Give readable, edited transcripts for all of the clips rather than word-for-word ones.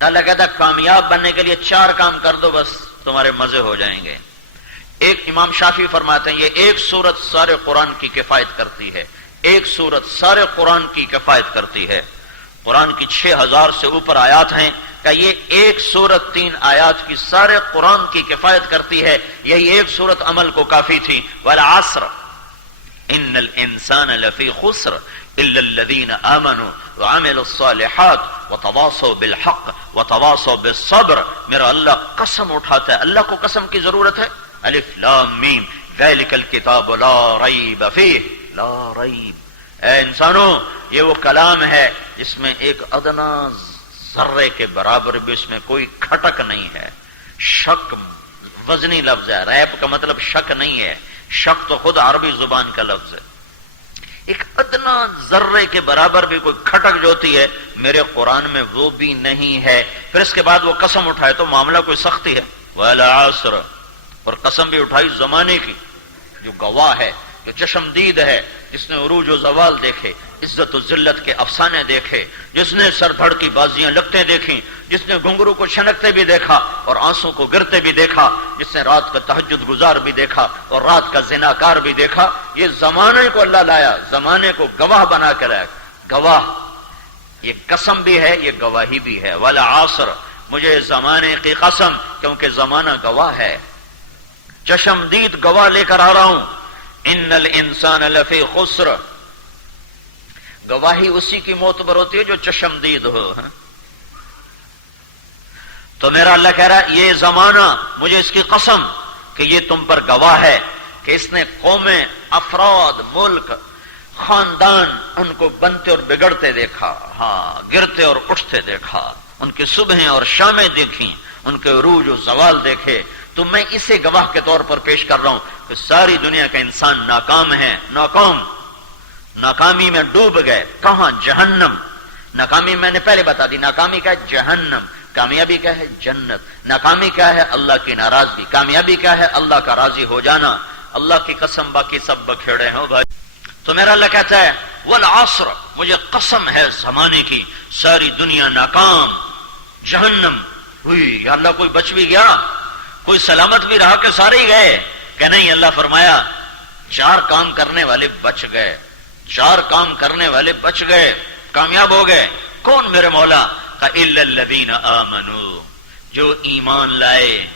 اللہ کہتا کامیاب بننے کے لیے 4 کام کر دو بس تمہارے مزے ہو جائیں گے. ایک امام شافعی فرماتے ہیں یہ ایک سورت سارے قرآن کی کفایت کرتی ہے. ایک سورت سارے قرآن کی کفایت کرتی ہے. قرآن کی 6000 سے اوپر آیات ہیں کہ یہ ایک سورت 3 آیات کی سارے قرآن کی کفایت کرتی ہے. یہی ایک سورت عمل کو کافی تھی. والعصر ان الانسان لفی خسر الا الذین آمنوا وعملوا الصالحات وتواصوا بالحق وتواصوا بالصبر. میرا اللہ قسم اٹھاتا ہے. اللہ کو قسم کی ضرورت ہے. الف لام میم ذالک الکتاب لا ریب فیہ لا ریب. اے انسانوں یہ وہ کلام ہے جس میں ایک ادنا ذرے کے برابر بھی اس میں کوئی کھٹک نہیں ہے. شک وزنی لفظ ہے. ریب کا مطلب شک نہیں ہے. شک تو خود عربی زبان کا لفظ ہے. ایک ادنا ذرے کے برابر بھی کوئی کھٹک جو ہوتی ہے میرے قرآن میں وہ بھی نہیں ہے. پھر اس کے بعد وہ قسم اٹھائے تو معاملہ کوئی سختی ہے. والعصر اور قسم بھی اٹھائی زمانے کی جو گواہ ہے جو چشمدید ہے جس نے عروج و زوال دیکھے عزت و ذلت کے افسانے دیکھے جس نے سر دھڑ کی بازیاں لگتے دیکھیں جس نے گھنگرو کو چھنکتے بھی دیکھا اور آنسوں کو گرتے بھی دیکھا جس نے رات کا تہجد گزار بھی دیکھا اور رات کا زناکار بھی دیکھا. یہ زمانے کو اللہ لایا زمانے کو گواہ بنا کے لایا. گواہ یہ قسم بھی ہے یہ گواہی بھی ہے. والعصر مجھے زمانے کی قسم کیونکہ زمانہ گواہ ہے. چشمدید گواہ لے کر آ رہا ہوں. ان الانسان لفی خسر. گواہی اسی کی معتبر ہوتی ہے جو چشمدید ہو. تو میرا اللہ کہہ رہا ہے یہ زمانہ مجھے اس کی قسم کہ یہ تم پر گواہ ہے کہ اس نے قومیں افراد ملک خاندان ان کو بنتے اور بگڑتے دیکھا. ہاں گرتے اور اٹھتے دیکھا. ان کی صبحیں اور شامیں دیکھیں ان کے عروج و زوال دیکھے. تو میں اسے گواہ کے طور پر پیش کر رہا ہوں کہ ساری دنیا کا انسان ناکام ہے. ناکامی میں ڈوب گئے. کہاں؟ جہنم. ناکامی میں نے پہلے بتا دی. ناکامی کیا ہے؟ جہنم. کامیابی کیا ہے؟ جنت. ناکامی کیا ہے؟ اللہ کی ناراضگی. کامیابی کیا ہے؟ اللہ کا راضی ہو جانا. اللہ کی قسم باقی سب بکھیڑے ہو بھائی. تو میرا اللہ کہتا ہے والعصر مجھے قسم ہے زمانے کی ساری دنیا ناکام جہنم ہوئی. یا اللہ کوئی بچ بھی گیا کوئی سلامت بھی رہا کہ سارے ہی گئے؟ کہ نہیں. اللہ فرمایا 4 کام کرنے والے بچ گئے. 4 کام کرنے والے بچ گئے کامیاب ہو گئے. کون میرے مولا؟ الا الذین آمنوا جو ایمان لائے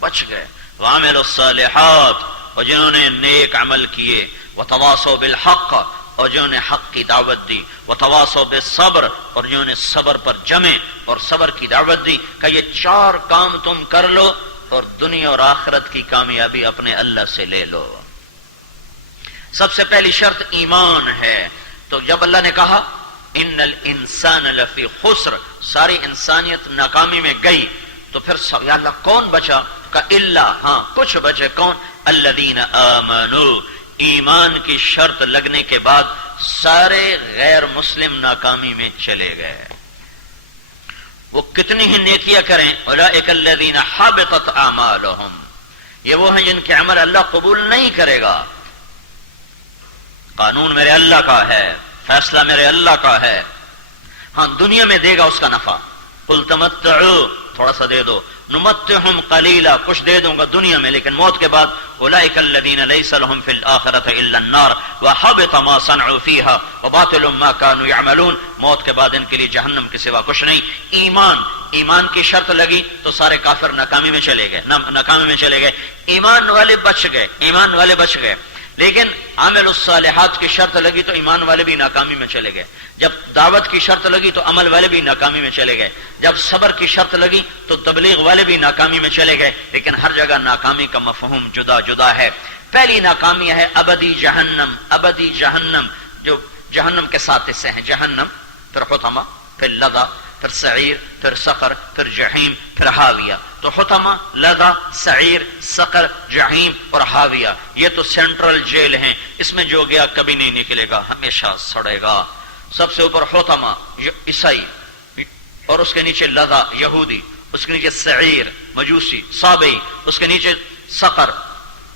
بچ گئے. وعملوا الصالحات اور جنہوں نے نیک عمل کیے. وتواصوا بالحق اور جنہوں نے حق کی دعوت دی. وتواصوا بالصبر اور جنہوں نے صبر پر جمے اور صبر کی دعوت دی. کہ یہ 4 کام تم کر لو اور دنیا اور آخرت کی کامیابی اپنے اللہ سے لے لو. سب سے پہلی شرط ایمان ہے. تو جب اللہ نے کہا ان الانسان لفی خسر ساری انسانیت ناکامی میں گئی تو پھر یا اللہ کون بچا؟ کہ الا ہاں کچھ بچے. کون؟ الذین آمنوا. ایمان کی شرط لگنے کے بعد سارے غیر مسلم ناکامی میں چلے گئے. وہ کتنی ہی نیکیاں کریں اولئک الذین حبطت اعمالهم یہ وہ ہیں جن کے عمل اللہ قبول نہیں کرے گا. قانون میرے اللہ کا ہے. فیصلہ میرے اللہ کا ہے. ہاں دنیا میں دے گا اس کا نفع. قل تمتعوا تھوڑا سا دے دو. نمتعهم قلیلا کچھ دے دوں گا دنیا میں لیکن موت کے بعد اولئک الذین لیس لهم فی الآخرۃ الا النار وحبط ما صنعوا فیہا وباطل ما كانوا يعملون. موت کے بعد ان کے لیے جہنم کے سوا کچھ نہیں. ایمان کی شرط لگی تو سارے کافر ناکامی میں چلے گئے. ایمان والے بچ گئے. لیکن عامل الصالحات کی شرط لگی تو ایمان والے بھی ناکامی میں چلے گئے. جب دعوت کی شرط لگی تو عمل والے بھی ناکامی میں چلے گئے. جب صبر کی شرط لگی تو تبلیغ والے بھی ناکامی میں چلے گئے. لیکن ہر جگہ ناکامی کا مفہوم جدا جدا ہے. پہلی ناکامی ہے ابدی جہنم جو جہنم کے ساتھ حصے ہیں. جہنم پھر حطمہ پھر لظا پھر سعیر پھر سقر پھر جہیم پھر حاویہ. تو حطمہ لظا سعیر سقر جہیم اور حاویہ یہ تو سینٹرل جیل ہیں. اس میں جو گیا کبھی نہیں نکلے گا ہمیشہ سڑے گا. سب سے اوپر حطمہ عیسائی اور اس کے نیچے لظا یہودی اس کے نیچے سعیر مجوسی صابئی اس کے نیچے سقر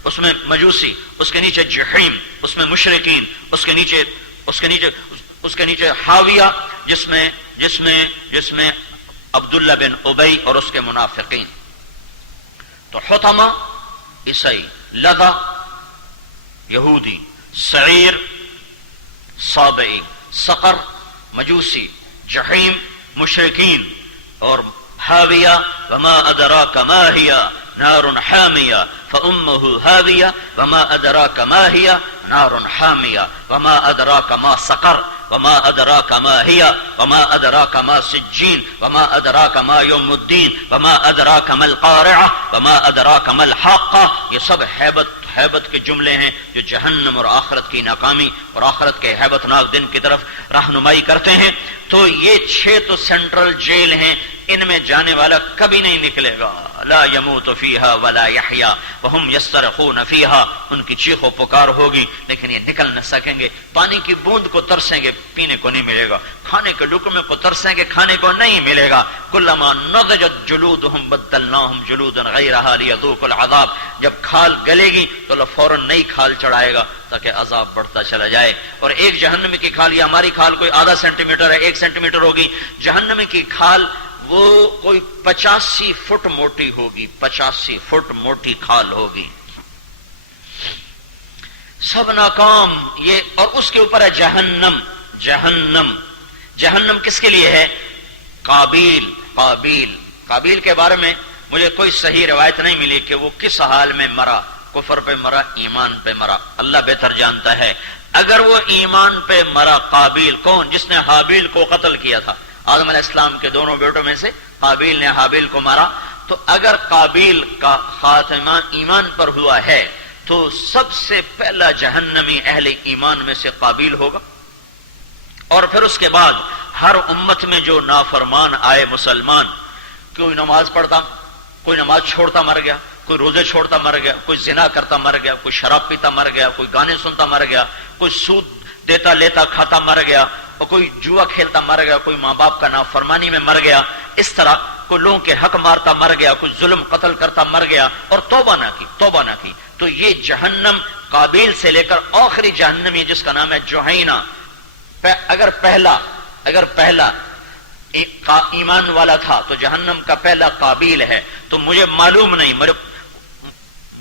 اس میں مجوسی اس کے نیچے جہیم اس میں مشرکین اس کے نیچے حاویہ جس میں عبداللہ بن ابی اور اس کے منافقین. تو حطمہ عیسائی، لظہ یہودی، سعیر صابئی، سقر مجوسی، جحیم مشرکین، اور حاویہ وما ادراک ما ہی نار حامیہ فامہ حاویہ وما ادراک ما ہی نار حامیہ وما ادراک ما سقر وما ادراک ما ہی وما ادراک ما سجین وما ادراک ما یوم الدین وما ادراک ما القارعہ وما ادراک ما الحاقہ. یہ سب ہیبت کے جملے ہیں جو جہنم اور آخرت کی ناکامی اور آخرت کے ہیبت ناک دن کی طرف رہنمائی کرتے ہیں. تو یہ 6 تو سینٹرل جیل ہیں، ان میں جانے والا کبھی نہیں نکلے گا. لا يموت فیہا ولا یحیا وہم یصرخون فیہا. ان کی چیخ و پکار ہوگی لیکن یہ نکل نہ سکیں گے. پانی کی بوند کو ترسیں گے، پینے کو نہیں ملے گا. کھانے کے ڈکمے کو ترسیں گے، کھانے کو نہیں ملے گا. کلما نضجت جلودہم بدلناہم جلودا غیرہا لیذوقوا العذاب. جب کھال گلے گی تو اللہ فوراً نئی کھال چڑھائے گا تاکہ عذاب بڑھتا چلا جائے. اور ایک جہنمی کی کھال، یہ ہماری کھال کوئی آدھا سینٹی میٹر ہے، 1 سینٹی میٹر ہوگی. جہنمی کی کھال وہ کوئی 85 فٹ موٹی ہوگی، 85 فٹ موٹی کھال ہوگی. سب ناکام. یہ اور اس کے اوپر ہے جہنم. جہنم کس کے لیے ہے؟ قابیل کے بارے میں مجھے کوئی صحیح روایت نہیں ملی کہ وہ کس حال میں مرا، کفر پہ مرا، ایمان پہ مرا، اللہ بہتر جانتا ہے. اگر وہ ایمان پہ مرا، قابیل کون؟ جس نے حابیل کو قتل کیا تھا. آدم علیہ السلام کے دونوں بیٹوں میں سے قابیل نے حابیل کو مارا. تو اگر قابیل کا خاتمہ ایمان پر ہوا ہے تو سب سے پہلا جہنمی اہل ایمان میں سے قابیل ہوگا. اور پھر اس کے بعد ہر امت میں جو نافرمان آئے مسلمان، کوئی نماز پڑھتا، کوئی نماز چھوڑتا مر گیا، کوئی روزے چھوڑتا مر گیا، کوئی زنا کرتا مر گیا، کوئی شراب پیتا مر گیا، کوئی گانے سنتا مر گیا، کوئی سود دیتا لیتا کھاتا مر گیا، اور کوئی جوا کھیلتا مر گیا، کوئی ماں باپ کا نافرمانی میں مر گیا. اس طرح کوئی لوگوں کے حق مارتا مر گیا، کوئی ظلم قتل کرتا مر گیا اور توبہ نہ کی. تو یہ جہنم قابیل سے لے کر آخری جہنمی جس کا نام ہے جوہینہ. اگر پہلا ایمان والا تھا تو جہنم کا پہلا قابیل ہے. تو مجھے معلوم نہیں،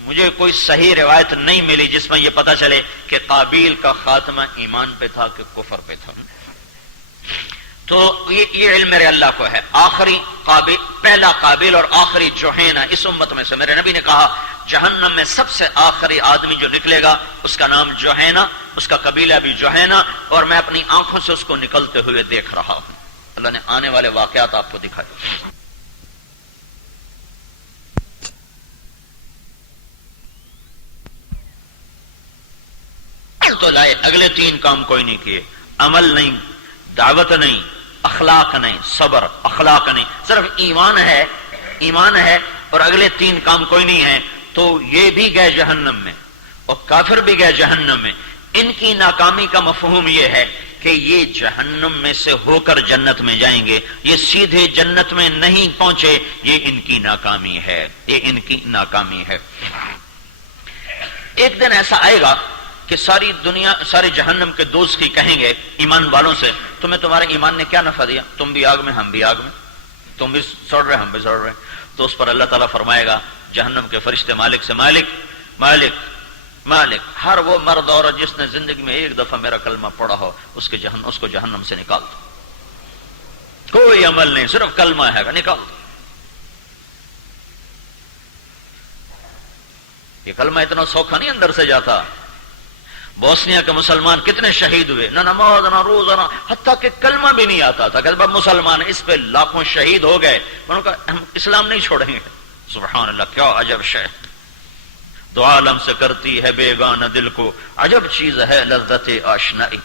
مجھے کوئی صحیح روایت نہیں ملی جس میں یہ پتا چلے کہ قابیل کا خاتمہ ایمان پہ تھا کہ کفر پہ تھا. تو یہ علم میرے اللہ کو ہے. پہلا قابیل اور آخری جوہینہ اس امت میں سے. میرے نبی نے کہا جہنم میں سب سے آخری آدمی جو نکلے گا اس کا نام جوہینہ، اس کا قبیلہ بھی جوہینہ، اور میں اپنی آنکھوں سے اس کو نکلتے ہوئے دیکھ رہا ہوں. اللہ نے آنے والے واقعات آپ کو دکھائے. تو لائے اگلے 3 کام کوئی نہیں کیے، عمل نہیں، دعوت نہیں، اخلاق نہیں، صبر، اخلاق نہیں، صرف ایمان ہے اور اگلے 3 کام کوئی نہیں ہے. تو یہ بھی گئے جہنم میں اور کافر بھی گئے جہنم میں. ان کی ناکامی کا مفہوم یہ ہے کہ یہ جہنم میں سے ہو کر جنت میں جائیں گے، یہ سیدھے جنت میں نہیں پہنچے. یہ ان کی ناکامی ہے. ایک دن ایسا آئے گا کہ ساری دنیا، سارے جہنم کے دوست کی کہیں گے ایمان والوں سے تمہیں تمہارے ایمان نے کیا نفع دیا؟ تم بھی آگ میں، ہم بھی آگ میں، تم بھی سڑ رہے ہم بھی سڑ رہے. تو اس پر اللہ تعالیٰ فرمائے گا جہنم کے فرشتے مالک سے، مالک ہر وہ مرد عورت جس نے زندگی میں ایک دفعہ میرا کلمہ پڑھا ہو اس کو جہنم سے نکال دو. کوئی عمل نہیں، صرف کلمہ ہے، نکال دو. یہ کلمہ اتنا سوکھا نہیں اندر سے جاتا. بوسنیا کے مسلمان کتنے شہید ہوئے، نہ نماز نہ روزہ، حتیٰ کہ کلمہ بھی نہیں آتا تھا کہ اب مسلمان اس پہ لاکھوں شہید ہو گئے. انہوں نے کہا ہم اسلام نہیں چھوڑیں گے. سبحان اللہ، کیا عجب شے. دو عالم سے کرتی ہے بیگانہ دل کو، عجب چیز ہے لذت آشنائی.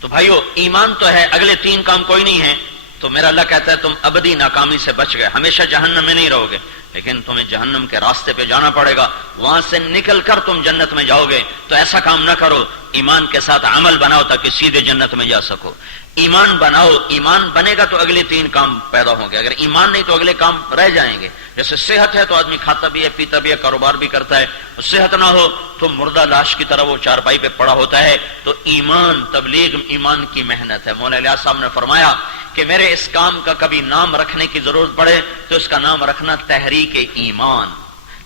تو بھائیو ایمان تو ہے، اگلے 3 کام کوئی نہیں ہے. تو میرا اللہ کہتا ہے تم ابدی ناکامی سے بچ گئے، ہمیشہ جہنم میں نہیں رہو گے، لیکن تمہیں جہنم کے راستے پہ جانا پڑے گا، وہاں سے نکل کر تم جنت میں جاؤ گے. تو ایسا کام نہ کرو، ایمان کے ساتھ عمل بناؤ تاکہ سیدھے جنت میں جا سکو. ایمان بناؤ، ایمان بنے گا تو اگلے 3 کام پیدا ہوں گے، اگر ایمان نہیں تو اگلے کام رہ جائیں گے۔ جیسے صحت ہے تو آدمی کھاتا بھی ہے، پیتا بھی ہے، کاروبار بھی کرتا ہے، صحت نہ ہو تو مردہ لاش کی طرح وہ چارپائی پہ پڑا ہوتا ہے۔ تو ایمان، تبلیغ ایمان کی محنت ہے۔ مولانا الیاس صاحب نے فرمایا کہ میرے اس کام کا کبھی نام رکھنے کی ضرورت پڑے تو اس کا نام رکھنا تحریک ایمان۔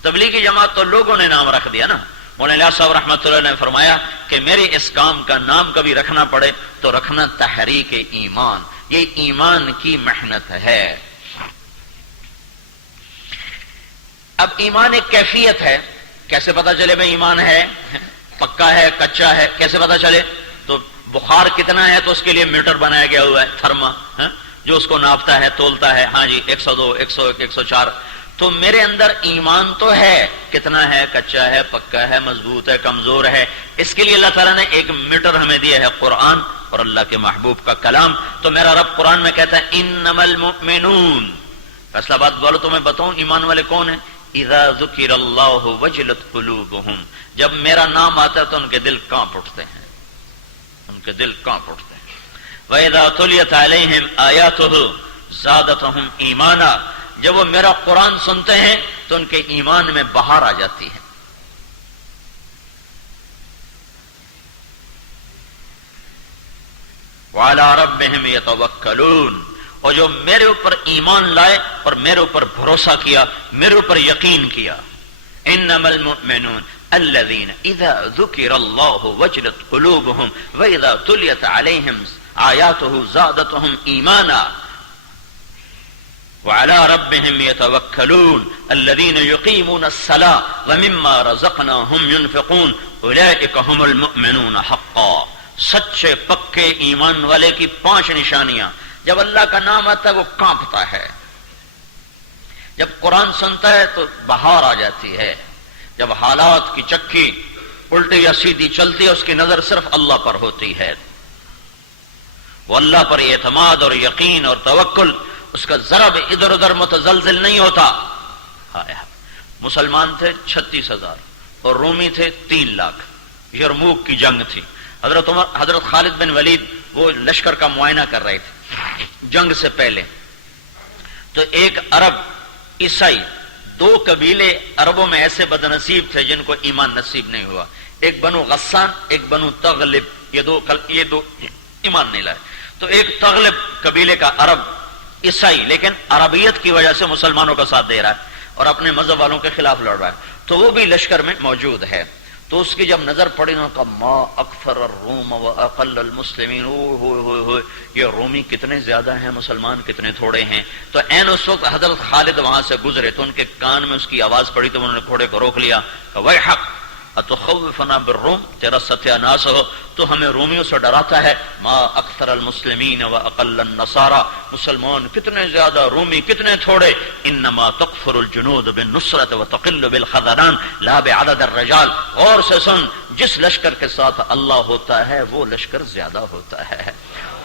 تبلیغی جماعت تو لوگوں نے نام رکھ دیا نا، مولانا الیاس صاحب رحمۃ اللہ نے فرمایا کہ میرے اس کام کا نام کبھی رکھنا پڑے تو رکھنا تحریک ایمان، یہ ایمان کی محنت ہے۔ اب ایمان ایک کیفیت ہے، کیسے پتا چلے بھائی ایمان ہے، پکا ہے، کچا ہے، کیسے پتا چلے؟ تو بخار کتنا ہے تو اس کے لیے میٹر بنایا گیا ہوا ہے، تھرما، جو اس کو ناپتا ہے، تولتا ہے، ہاں جی 102 101 104۔ تو میرے اندر ایمان تو ہے، کتنا ہے، کچا ہے، پکا ہے، مضبوط ہے، کمزور ہے، اس کے لیے اللہ تعالیٰ نے ایک میٹر ہمیں دیا ہے، قرآن اور اللہ کے محبوب کا کلام۔ تو میرا رب قرآن میں کہتا ہے انما المؤمنون، فیصلہ بات بولو تو میں بتاؤں ایمان والے کون ہیں؟ اذا ذکر اللہ وجلت قلوبہم، جب میرا نام آتا ہے تو ان کے دل کانپ اٹھتے ہیں، ان کے دل کانپ اٹھتے ہیں۔ وَإِذَا تُلِيَتْ عَلَيْهِمْ آيَاتُهُ زَادَتْهُمْ ایمانا، جب وہ میرا قرآن سنتے ہیں تو ان کے ایمان میں بہار آ جاتی ہے۔ وَعَلَىٰ رَبِّهِمْ يَتَوَكَّلُونَ، اور جو میرے اوپر ایمان لائے اور میرے اوپر بھروسہ کیا، میرے اوپر یقین کیا۔ انما المؤمنون الذين اذا ذكر الله وجلت قلوبهم واذا تليت عليهم آياته زادتهم ایمانا وعلى ربهم يتوكلون الذين يقيمون الصلاة ومما رزقناهم ينفقون اولئك هم المؤمنون حقا۔ سچے پکے ایمان والے کی 5 نشانیاں، جب اللہ کا نام آتا ہے وہ کانپتا ہے، جب قرآن سنتا ہے تو بہار آ جاتی ہے، جب حالات کی چکی الٹی یا سیدھی چلتی ہے اس کی نظر صرف اللہ پر ہوتی ہے، وہ اللہ پر اعتماد اور یقین اور توکل، اس کا ذرا بھی ادھر ادھر متزلزل نہیں ہوتا۔ مسلمان تھے 36,000 اور رومی تھے 3 لاکھ، یرموک کی جنگ تھی، حضرت خالد بن ولید وہ لشکر کا معائنہ کر رہے تھے جنگ سے پہلے، تو ایک عرب عیسائی، 2 قبیلے عربوں میں ایسے بد نصیب تھے جن کو ایمان نصیب نہیں ہوا، ایک بنو غسان ایک بنو تغلب، یہ دو ایمان نہیں لائے۔ تو ایک تغلب قبیلے کا عرب عیسائی، لیکن عربیت کی وجہ سے مسلمانوں کا ساتھ دے رہا ہے اور اپنے مذہب والوں کے خلاف لڑ رہا ہے، تو وہ بھی لشکر میں موجود ہے۔ تو اس کی جب نظر پڑی نا، کہا ما اکثر الروم واقل المسلمین، یہ رومی کتنے زیادہ ہیں، مسلمان کتنے تھوڑے ہیں۔ تو عین اس وقت حضرت خالد وہاں سے گزرے تو ان کے کان میں اس کی آواز پڑی تو انہوں نے گھوڑے کو روک لیا، کہ ویحک اتخوفنا بالروم، تیرا ستیہ ناس ہو، تو ہمیں رومیوں سے ڈراتا ہے۔ ما اکثر المسلمین واقل النصارى، مسلمان کتنے زیادہ، رومی کتنے تھوڑے۔ انما تکفر الجنود بالنصرۃ وتقل بالخذلان لا بعدد الرجال۔ غور سے سن، جس لشکر کے ساتھ اللہ ہوتا ہے وہ لشکر زیادہ ہوتا ہے،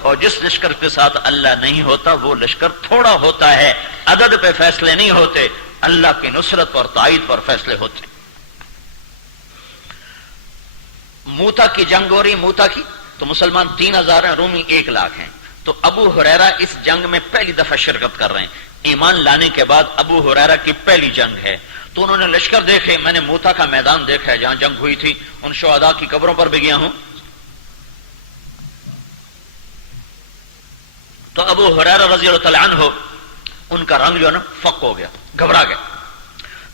اور جس لشکر کے ساتھ اللہ نہیں ہوتا وہ لشکر تھوڑا ہوتا ہے۔ عدد پہ فیصلے نہیں ہوتے، اللہ کی نصرت اور تائید پر فیصلے ہوتے۔ موتا کی جنگ ہو رہی، موتا کی، تو مسلمان 3,000 ہیں، رومی 1 لاکھ ہیں۔ تو ابو ہریرہ اس جنگ میں پہلی دفعہ شرکت کر رہے ہیں، ایمان لانے کے بعد ابو ہریرہ کی پہلی جنگ ہے۔ تو انہوں نے لشکر دیکھے، میں نے موتا کا میدان دیکھا ہے جہاں جنگ ہوئی تھی، ان شہداء کی قبروں پر بھی گیا ہوں۔ تو ابو ہریرہ رضی اللہ تعالیٰ عنہ، ان کا رنگ جو ہے نا فق ہو گیا، گھبرا گیا۔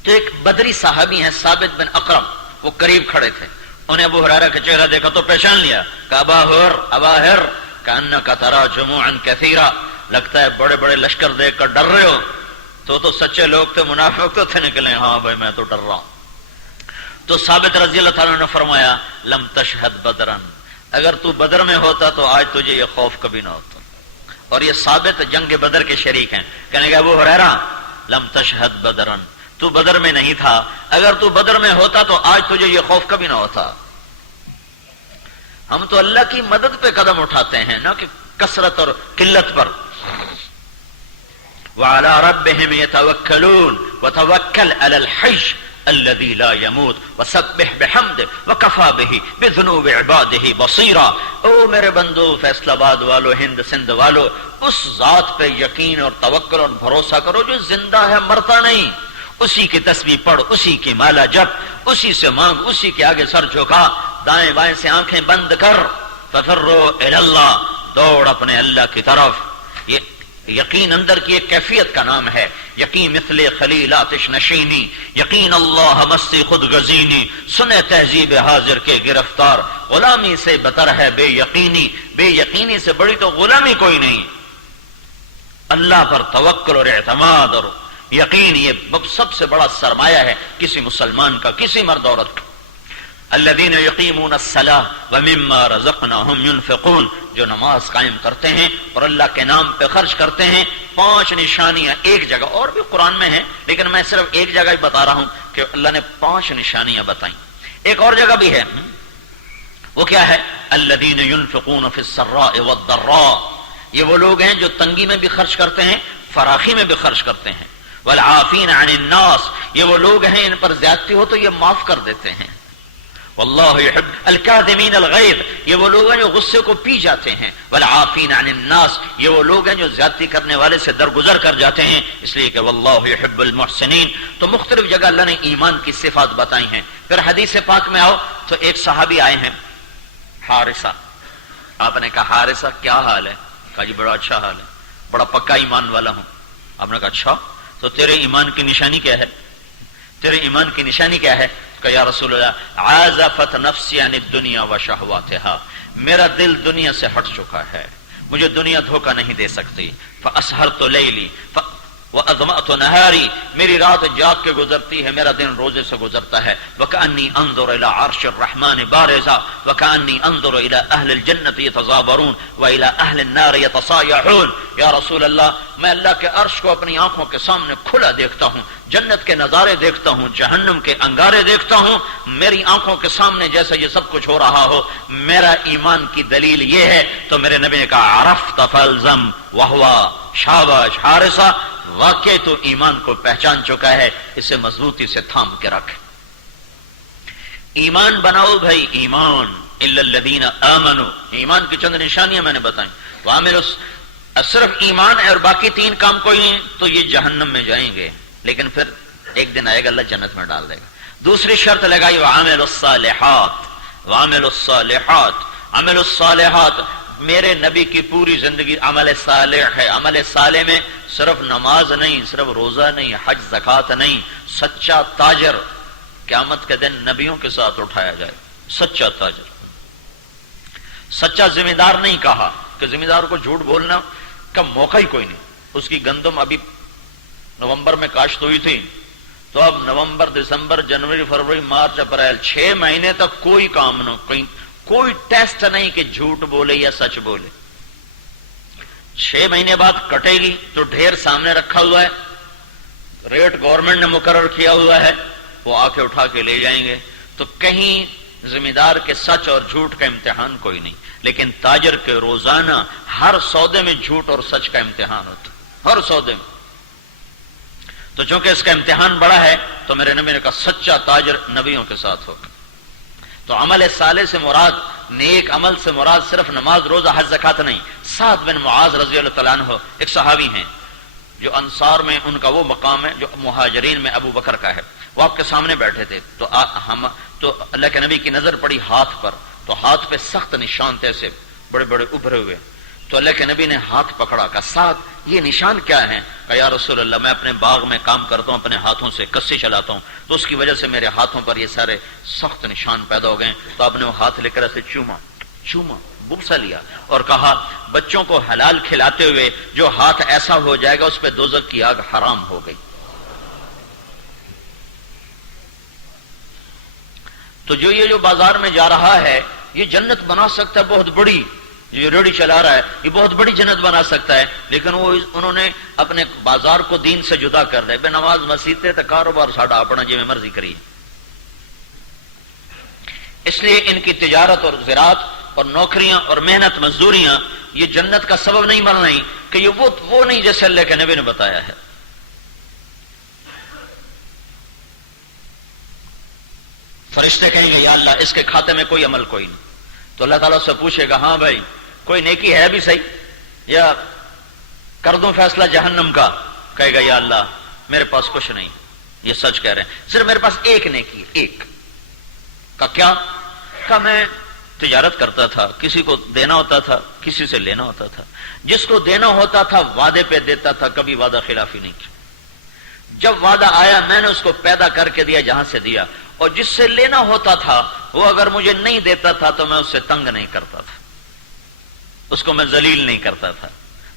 تو ایک بدری صحابی ہیں ثابت بن اقرم، وہ قریب کھڑے تھے، انہیں ابو ہریرہ کا چہرہ دیکھا تو پہچان لیا کہ ابا ہر کأنک تری جموعا کثیرا، لگتا ہے بڑے بڑے لشکر دیکھ کر ڈر رہے ہو۔ تو سچے لوگ تھے، منافق تو تھے، نکلے ہاں بھائی میں تو ڈر رہا ہوں۔ تو ثابت رضی اللہ تعالیٰ نے فرمایا لم تشہد بدرا، اگر تو بدر میں ہوتا تو آج تجھے یہ خوف کبھی نہ ہوتا۔ اور یہ ثابت جنگ بدر کے شریک ہیں، کہنے کہ ابو ہریرہ لم تشہد بدرا، تو بدر میں نہیں تھا، اگر تو بدر میں ہوتا تو آج تجھے یہ خوف کبھی نہ ہوتا۔ ہم تو اللہ کی مدد پہ قدم اٹھاتے ہیں، نہ کہ کثرت اور قلت پر۔ وَعَلَىٰ رَبِّهِمْ يَتَوَكَّلُونَ وَتَوَكَّلْ عَلَى الْحَيِّ الذی لا یموت وسبح بحمدہ وکفی بہ بذنوب عبادہ بصیرا۔ او میرے بندو، فیصل آباد والو، ہند سندھ والو، اس ذات پہ یقین اور توکل اور بھروسہ کرو جو زندہ ہے، مرتا نہیں۔ اسی کی تسبیح پڑھ، اسی کی مالا جپ، اسی سے مانگ، اسی کے آگے سر جھکا، دائیں بائیں سے آنکھیں بند کر، ففروا الی اللہ، دوڑ اپنے اللہ کی طرف۔ یہ یقین اندر کی ایک کیفیت کا نام ہے۔ یقین مثل خلیل آتش نشینی، یقین اللہ مستی خود غزینی، سنے تہذیب حاضر کے گرفتار، غلامی سے بتر ہے بے یقینی، بے یقینی سے بڑی تو غلامی کوئی نہیں۔ اللہ پر توکل اور اعتماد اور یقین یہ سب سے بڑا سرمایہ ہے کسی مسلمان کا، کسی مرد عورت کا۔ الذین یقیمون الصلاۃ ومما رزقناہم ینفقون، جو نماز قائم کرتے ہیں اور اللہ کے نام پہ خرچ کرتے ہیں۔ 5 نشانیاں ایک جگہ اور بھی قرآن میں ہیں، لیکن میں صرف ایک جگہ ہی بتا رہا ہوں کہ اللہ نے 5 نشانیاں بتائیں۔ ایک اور جگہ بھی ہے، وہ کیا ہے؟ الذین ینفقون فی السراء والضراء، یہ وہ لوگ ہیں جو تنگی میں بھی خرچ کرتے ہیں، فراخی میں بھی خرچ کرتے ہیں۔ والعافین عن الناس، یہ وہ لوگ ہیں ان پر زیادتی ہو تو یہ معاف کر دیتے ہیں۔ واللہ یحب الکاظمین الغیظ، یہ وہ لوگ ہیں جو غصے کو پی جاتے ہیں۔ والعافین عن الناس، یہ وہ لوگ ہیں جو زیادتی کرنے والے سے درگزر کر جاتے ہیں، اس لیے کہ واللہ یحب المحسنین۔ تو مختلف جگہ اللہ نے ایمان کی صفات بتائی ہیں۔ پھر حدیث پاک میں آؤ تو ایک صحابی آئے ہیں، حارثہ۔ آپ نے کہا حارثہ کیا حال ہے؟ کہا جی بڑا اچھا حال ہے، بڑا پکا ایمان والا ہوں۔ آپ نے کہا اچھا، تو تیرے ایمان کی نشانی کیا ہے؟ تیرے ایمان کی نشانی کیا ہے؟ کہ یا رسول اللہ عازفت نفسی عن الدنیا وشہواتہا، میرا دل دنیا سے ہٹ چکا ہے، مجھے دنیا دھوکہ نہیں دے سکتی۔ فاسہرت لیلی واظمأت نہاری، میری رات جاگ کے گزرتی ہے، میرا دن روزے سے گزرتا ہے۔ وکأنی انظر الی عرش الرحمن بارزا وکأنی انظر الی اہل الجنة یتزابرون والی اہل النار یتصایحون۔ یا رسول اللہ، میں اللہ کے عرش کو اپنی آنکھوں کے سامنے کھلا دیکھتا ہوں، جنت کے نظارے دیکھتا ہوں، جہنم کے انگارے دیکھتا ہوں، میری آنکھوں کے سامنے جیسے یہ سب کچھ ہو رہا ہو۔ میرا ایمان کی دلیل یہ ہے۔ تو میرے نبی نے کہا عرفت فالزم وہوا، شاباش حارثہ، واقعی تو ایمان کو پہچان چکا ہے، اسے مضبوطی سے تھام کے رکھ۔ ایمان بناؤ بھائی، ایمان الا الذین آمنوا، ایمان کی چند نشانیاں میں نے بتائیں۔ وعملوا، صرف ایمان ہے اور باقی 3 کام کوئی نہیں تو یہ جہنم میں جائیں گے، لیکن پھر ایک دن آئے گا اللہ جنت میں ڈال دے گا۔ دوسری شرط لگائی وعملوا الصالحات، وعملوا الصالحات، عمل الصالحات، میرے نبی کی پوری زندگی عمل صالح ہے۔ عمل صالح میں صرف نماز نہیں، صرف روزہ نہیں، حج زکوٰۃ نہیں، سچا تاجر قیامت کے دن نبیوں کے ساتھ اٹھایا جائے، سچا تاجر۔ سچا ذمہ دار نہیں کہا کہ ذمہ دار کو جھوٹ بولنا کا موقع ہی کوئی نہیں۔ اس کی گندم ابھی نومبر میں کاشت ہوئی تھی، تو اب نومبر، دسمبر، جنوری، فروری، مارچ، اپریل، 6 مہینے تک کوئی کام نہ، کوئی ٹیسٹ نہیں کہ جھوٹ بولے یا سچ بولے۔ 6 مہینے بعد کٹے گی تو ڈھیر سامنے رکھا ہوا ہے، ریٹ گورنمنٹ نے مقرر کیا ہوا ہے، وہ آ کے اٹھا کے لے جائیں گے۔ تو کہیں ذمہ دار کے سچ اور جھوٹ کا امتحان کوئی نہیں، لیکن تاجر کے روزانہ ہر سودے میں جھوٹ اور سچ کا امتحان ہوتا ہے، ہر سودے میں۔ تو چونکہ اس کا امتحان بڑا ہے تو میرے نبی نے کہا سچا تاجر نبیوں کے ساتھ ہوگا۔ تو عمل صالح سے مراد، نیک عمل سے مراد صرف نماز، روزہ، حج، زکوٰۃ نہیں۔ سعد بن معاذ رضی اللہ تعالیٰ عنہ ایک صحابی ہیں جو انصار میں ان کا وہ مقام ہے جو مہاجرین میں ابو بکر کا ہے۔ وہ آپ کے سامنے بیٹھے تھے تو اللہ کے نبی کی نظر پڑی ہاتھ پر، تو ہاتھ پہ سخت نشان تھے، ایسے بڑے بڑے ابھرے ہوئے۔ تو اللہ کے نبی نے ہاتھ پکڑا، کہا سعد یہ نشان کیا ہے؟ کہا یا رسول اللہ میں اپنے باغ میں کام کرتا ہوں، اپنے ہاتھوں سے کسی چلاتا ہوں، تو اس کی وجہ سے میرے ہاتھوں پر یہ سارے سخت نشان پیدا ہو گئے۔ تو آپ نے وہ ہاتھ لے کر ایسے چوما بوسا لیا اور کہا بچوں کو حلال کھلاتے ہوئے جو ہاتھ ایسا ہو جائے گا اس پہ دوزخ کی آگ حرام ہو گئی۔ تو جو یہ جو بازار میں جا رہا ہے یہ جنت بنا سکتا ہے بہت بڑی، یہ ریڑھی چلا رہا ہے یہ بہت بڑی جنت بنا سکتا ہے، لیکن انہوں نے اپنے بازار کو دین سے جدا کر دیا۔ بے نماز مسجد تے کاروبار ساڈا اپنا جی میں مرضی کری۔ اس لیے ان کی تجارت اور زراعت اور نوکریاں اور محنت مزدوریاں یہ جنت کا سبب نہیں بن رہی کہ یہ وہ نہیں جیسے اللہ کے نبی نے بتایا ہے۔ فرشتے کہیں گے یا اللہ اس کے کھاتے میں کوئی عمل کوئی نہیں. تو اللہ تعالیٰ سے پوچھے گا ہاں بھائی کوئی نیکی ہے بھی صحیح یا کر دوں فیصلہ جہنم کا؟ کہے گا یا اللہ میرے پاس کچھ نہیں. یہ سچ کہہ رہے ہیں, صرف میرے پاس ایک نیکی ہے, ایک. کا کیا؟ کہ میں تجارت کرتا تھا, کسی کو دینا ہوتا تھا, کسی سے لینا ہوتا تھا. جس کو دینا ہوتا تھا وعدے پہ دیتا تھا, کبھی وعدہ خلافی نہیں کی. جب وعدہ آیا میں نے اس کو پیدا کر کے دیا جہاں سے دیا, اور جس سے لینا ہوتا تھا وہ اگر مجھے نہیں دیتا تھا تو میں اس سے تنگ نہیں کرتا تھا, اس کو میں ذلیل نہیں کرتا تھا,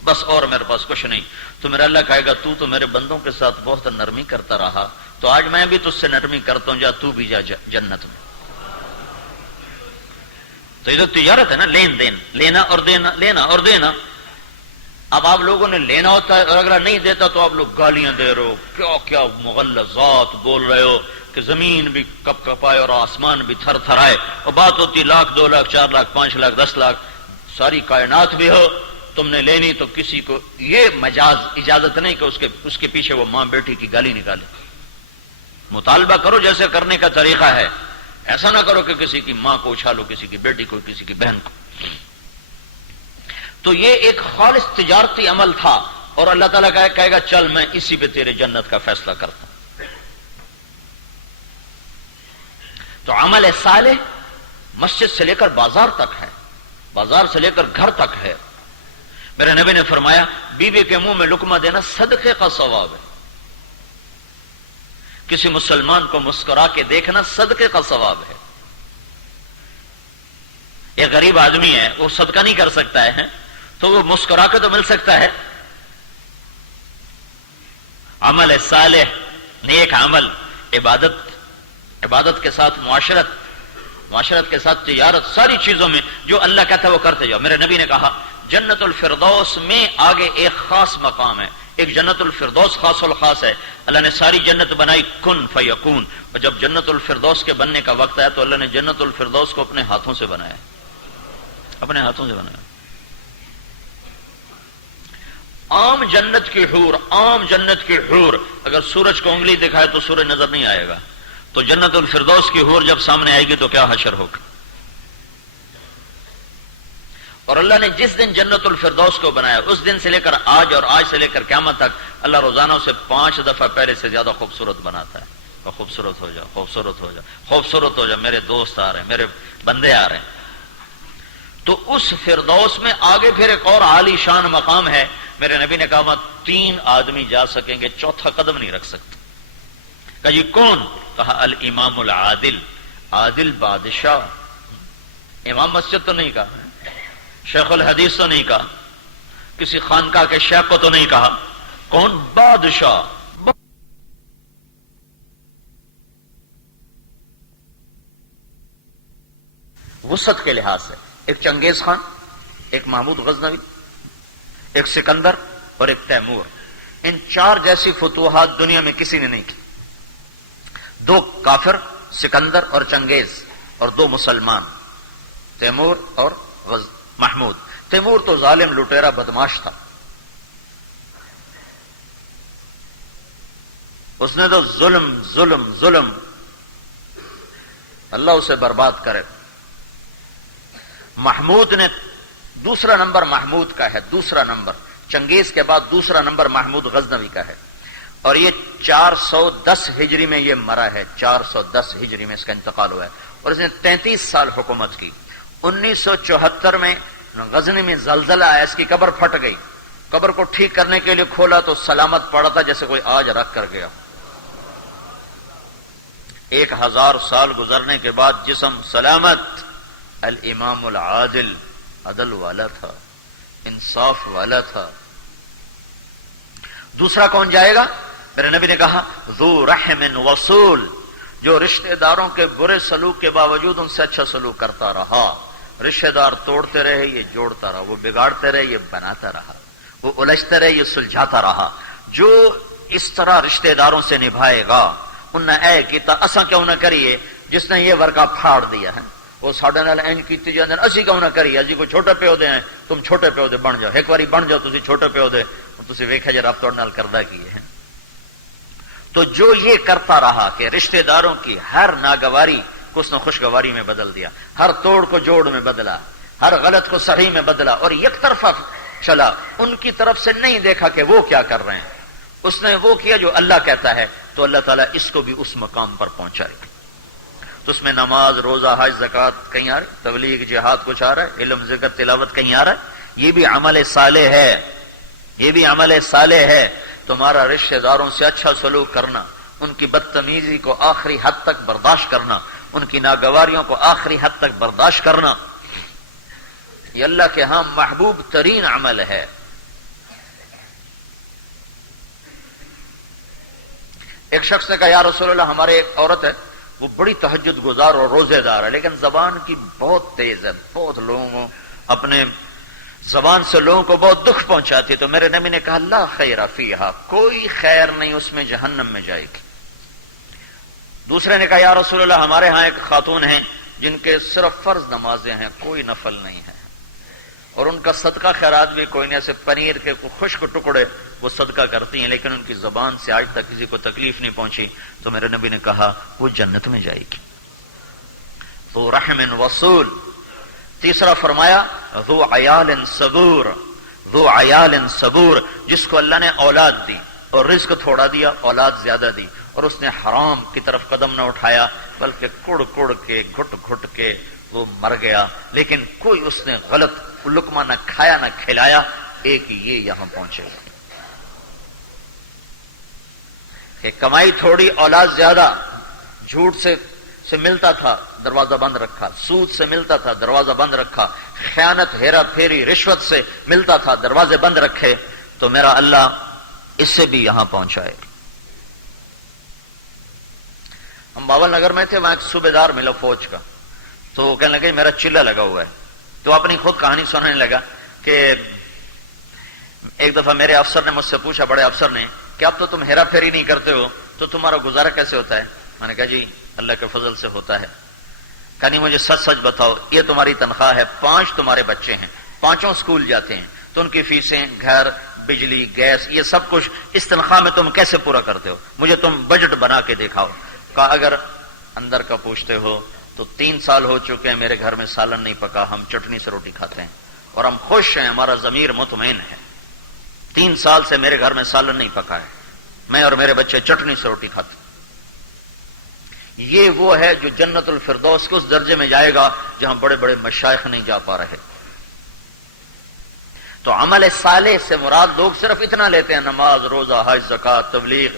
بس اور میرے پاس کچھ نہیں. تو میرا اللہ کہے گا تو میرے بندوں کے ساتھ بہت نرمی کرتا رہا, تو آج میں بھی تجھ سے نرمی کرتا ہوں, جا تو بھی جا جنت میں. تو یہ تو تجارت ہے نا, لین دین, لینا اور دینا, لینا اور دینا. اب آپ لوگوں نے لینا ہوتا ہے اور اگر نہیں دیتا تو آپ لوگ گالیاں دے رہے ہو, کیا کیا مغلظات بول رہے ہو کہ زمین بھی کپ کپائے اور آسمان بھی تھر تھر آئے, اور بات ہوتی 1,00,000 2,00,000 4,00,000 5,00,000 10,00,000 ساری کائنات بھی ہو, تم نے لینی تو کسی کو یہ مجاز اجازت نہیں کہ اس کے پیچھے وہ ماں بیٹی کی گالی نکالے. مطالبہ کرو جیسے کرنے کا طریقہ ہے, ایسا نہ کرو کہ کسی کی ماں کو اچھالو, کسی کی بیٹی کو, کسی کی بہن کو. تو یہ ایک خالص تجارتی عمل تھا, اور اللہ تعالیٰ کہے گا چل میں اسی پہ تیرے جنت کا فیصلہ کرتا ہوں. تو عمل صالح مسجد سے لے کر بازار تک ہے, بازار سے لے کر گھر تک ہے. میرے نبی نے فرمایا بیوی کے منہ میں لقمہ دینا صدقے کا ثواب ہے. کسی مسلمان کو مسکرا کے دیکھنا صدقے کا ثواب ہے. ایک غریب آدمی ہے, وہ صدقہ نہیں کر سکتا ہے, تو وہ مسکرا کے تو مل سکتا ہے. عمل صالح, نیک عمل, عبادت کے ساتھ معاشرت کے ساتھ تجارت, ساری چیزوں میں جو اللہ کہتا ہے وہ کرتے جاؤ. میرے نبی نے کہا جنت الفردوس میں آگے ایک خاص مقام ہے, ایک جنت الفردوس خاص الخاص ہے. اللہ نے ساری جنت بنائی کن فیکون, اور جب جنت الفردوس کے بننے کا وقت آیا تو اللہ نے جنت الفردوس کو اپنے ہاتھوں سے بنایا, اپنے ہاتھوں سے بنایا. عام جنت کی حور اگر سورج کو انگلی دکھائے تو سورج نظر نہیں آئے گا, تو جنت الفردوس کی حور جب سامنے آئے گی تو کیا حشر ہوگا. اور اللہ نے جس دن جنت الفردوس کو بنایا اس دن سے لے کر آج, اور آج سے لے کر قیامت تک اللہ روزانہ سے 5 دفعہ پہلے سے زیادہ خوبصورت بناتا ہے. اور خوبصورت ہو جا, خوبصورت ہو جا, خوبصورت ہو جا, میرے دوست آ رہے ہیں, میرے بندے آ رہے ہیں. تو اس فردوس میں آگے پھر ایک اور عالی شان مقام ہے. میرے نبی نے کہا 3 آدمی جا سکیں گے, چوتھا قدم نہیں رکھ سکتے. کہا یہ کون؟ کہا الامام العادل, عادل بادشاہ. امام مسجد تو نہیں کہا, شیخ الحدیث تو نہیں کہا, کسی خانقاہ کے شیخ کو تو نہیں کہا, کون؟ بادشاہ. وسعت کے لحاظ سے ایک چنگیز خان, ایک محمود غزنوی, ایک سکندر اور ایک تیمور. ان 4 جیسی فتوحات دنیا میں کسی نے نہیں کی. 2 کافر سکندر اور چنگیز, اور 2 مسلمان تیمور اور محمود. تیمور تو ظالم لٹیرا بدماش تھا, اس نے تو ظلم, اللہ اسے برباد کرے. محمود نے دوسرا نمبر محمود کا ہے, دوسرا نمبر چنگیز کے بعد دوسرا نمبر محمود غزنوی کا ہے. اور یہ 410 ہجری میں یہ مرا ہے, 410 ہجری میں اس کا انتقال ہوا ہے, اور اس نے 33 سال حکومت کی. 1974 میں غزنی میں زلزلہ آیا, اس کی قبر پھٹ گئی. قبر کو ٹھیک کرنے کے لیے کھولا تو سلامت پڑا تھا جیسے کوئی آج رکھ کر گیا. 1000 سال گزرنے کے بعد جسم سلامت. الامام العادل, عدل والا تھا, انصاف والا تھا. دوسرا کون جائے گا؟ میرے نبی نے کہا ذو رحم وصول, جو رشتہ داروں کے برے سلوک کے باوجود ان سے اچھا سلوک کرتا رہا. رشتہ دار توڑتے رہے یہ جوڑتا رہا, وہ بگاڑتے رہے یہ بناتا رہا, وہ الجھتے رہے یہ سلجھاتا رہا. جو اس طرح رشتہ داروں سے نبھائے گا انہیں اے کیتا اساں کیوں نہ کریے, جس نے یہ ورقہ پھاڑ دیا ہے وہ ساڈے نال انج کیتی جاندے اسی کیوں نہ کریے. اجی کوئی چھوٹے پیودے ہیں, تم چھوٹے پیودے بن جاؤ, ایک باری بن جاؤ تسی چھوٹے پیودے, تسی ویکھیا جے رب تہاڈے نال کردا کی ہے. تو جو یہ کرتا رہا کہ رشتہ داروں کی ہر ناگواری کو اس نے خوشگواری میں بدل دیا، ہر توڑ کو جوڑ میں بدلا، ہر غلط کو صحیح میں بدلا، اور یک طرفہ چلا، ان کی طرف سے نہیں دیکھا کہ وہ کیا کر رہے ہیں، اس نے وہ کیا جو اللہ کہتا ہے، تو اللہ تعالیٰ اس کو بھی اس مقام پر پہنچائے گا۔ تو اس میں نماز، روزہ، حج، زکوٰۃ کہیں آ رہا ہے، تبلیغ، جہاد کچھ آ رہا ہے، علم، ذکر، تلاوت کہیں آ رہا ہے، یہ بھی عمل صالح ہے، یہ بھی عمل صالح ہے۔ تمہارا رشتہ داروں سے اچھا سلوک کرنا، ان کی بدتمیزی کو آخری حد تک برداشت کرنا، ان کی ناگواریوں کو آخری حد تک برداشت کرنا، یہ اللہ کے ہاں محبوب ترین عمل ہے۔ ایک شخص نے کہا یا رسول اللہ، ہمارے ایک عورت ہے، وہ بڑی تہجد گزار اور روزے دار ہے، لیکن زبان کی بہت تیز ہے، بہت لوگوں کو اپنے زبان سے لوگوں کو بہت دکھ پہنچاتی ہے۔ تو میرے نبی نے کہا لا خیر فیہا، کوئی خیر نہیں اس میں، جہنم میں جائے گی۔ دوسرے نے کہا یا رسول اللہ، ہمارے ہاں ایک خاتون ہیں جن کے صرف فرض نمازیں ہیں، کوئی نفل نہیں ہے، اور ان کا صدقہ خیرات بھی کوئی نہیں، ایسے پنیر کے خشک ٹکڑے وہ صدقہ کرتی ہیں، لیکن ان کی زبان سے آج تک کسی کو تکلیف نہیں پہنچی۔ تو میرے نبی نے کہا وہ جنت میں جائے گی۔ ذو رحم وصول۔ تیسرا فرمایا ذو عیال صبور، ذو عیال صبور، جس کو اللہ نے اولاد دی اور رزق تھوڑا دیا، اولاد زیادہ دی، اور اس نے حرام کی طرف قدم نہ اٹھایا، بلکہ کڑ کڑ کے گھٹ گھٹ کے وہ مر گیا، لیکن کوئی اس نے غلط لقمہ نہ کھایا نہ کھلایا، ایک یہ یہاں پہنچے گا کہ کمائی تھوڑی، اولاد زیادہ، جھوٹ سے ملتا تھا، دروازہ بند رکھا، سود سے ملتا تھا، دروازہ بند رکھا، خیانت، ہیرا پھیری، رشوت سے ملتا تھا، دروازے بند رکھے، تو میرا اللہ اس سے بھی یہاں پہنچائے۔ ہم باول نگر میں تھے، وہاں ایک صوبے دار ملا فوج کا، تو وہ کہنے لگے میرا چلہ لگا ہوا ہے، تو اپنی خود کہانی سنانے لگا کہ ایک دفعہ میرے افسر نے مجھ سے پوچھا، بڑے افسر نے، کہ اب تو تم ہیرا پھیری نہیں کرتے ہو تو تمہارا گزارا کیسے ہوتا ہے؟ میں نے کہا جی اللہ کے فضل سے ہوتا ہے۔ کہا نہیں، مجھے سچ سچ بتاؤ، یہ تمہاری تنخواہ ہے، 5 تمہارے بچے ہیں، 5 اسکول جاتے ہیں، تو ان کی فیسیں، گھر، بجلی، گیس، یہ سب کچھ اس تنخواہ میں تم کیسے پورا کرتے ہو؟ مجھے تم بجٹ بنا کے دکھاؤ۔ کہا اگر اندر کا پوچھتے ہو تو 3 سال ہو چکے ہیں میرے گھر میں سالن نہیں پکا، ہم چٹنی سے روٹی کھاتے ہیں اور ہم خوش ہیں، ہمارا ضمیر مطمئن ہے۔ 3 سال سے میرے گھر میں سالن نہیں پکا ہے، میں اور میرے بچے چٹنی سے روٹی کھاتے ہیں۔ یہ وہ ہے جو جنت الفردوس کے اس درجے میں جائے گا جہاں بڑے بڑے مشائخ نہیں جا پا رہے۔ تو عمل صالح سے مراد لوگ صرف اتنا لیتے ہیں، نماز، روزہ، حج، زکوٰۃ، تبلیغ،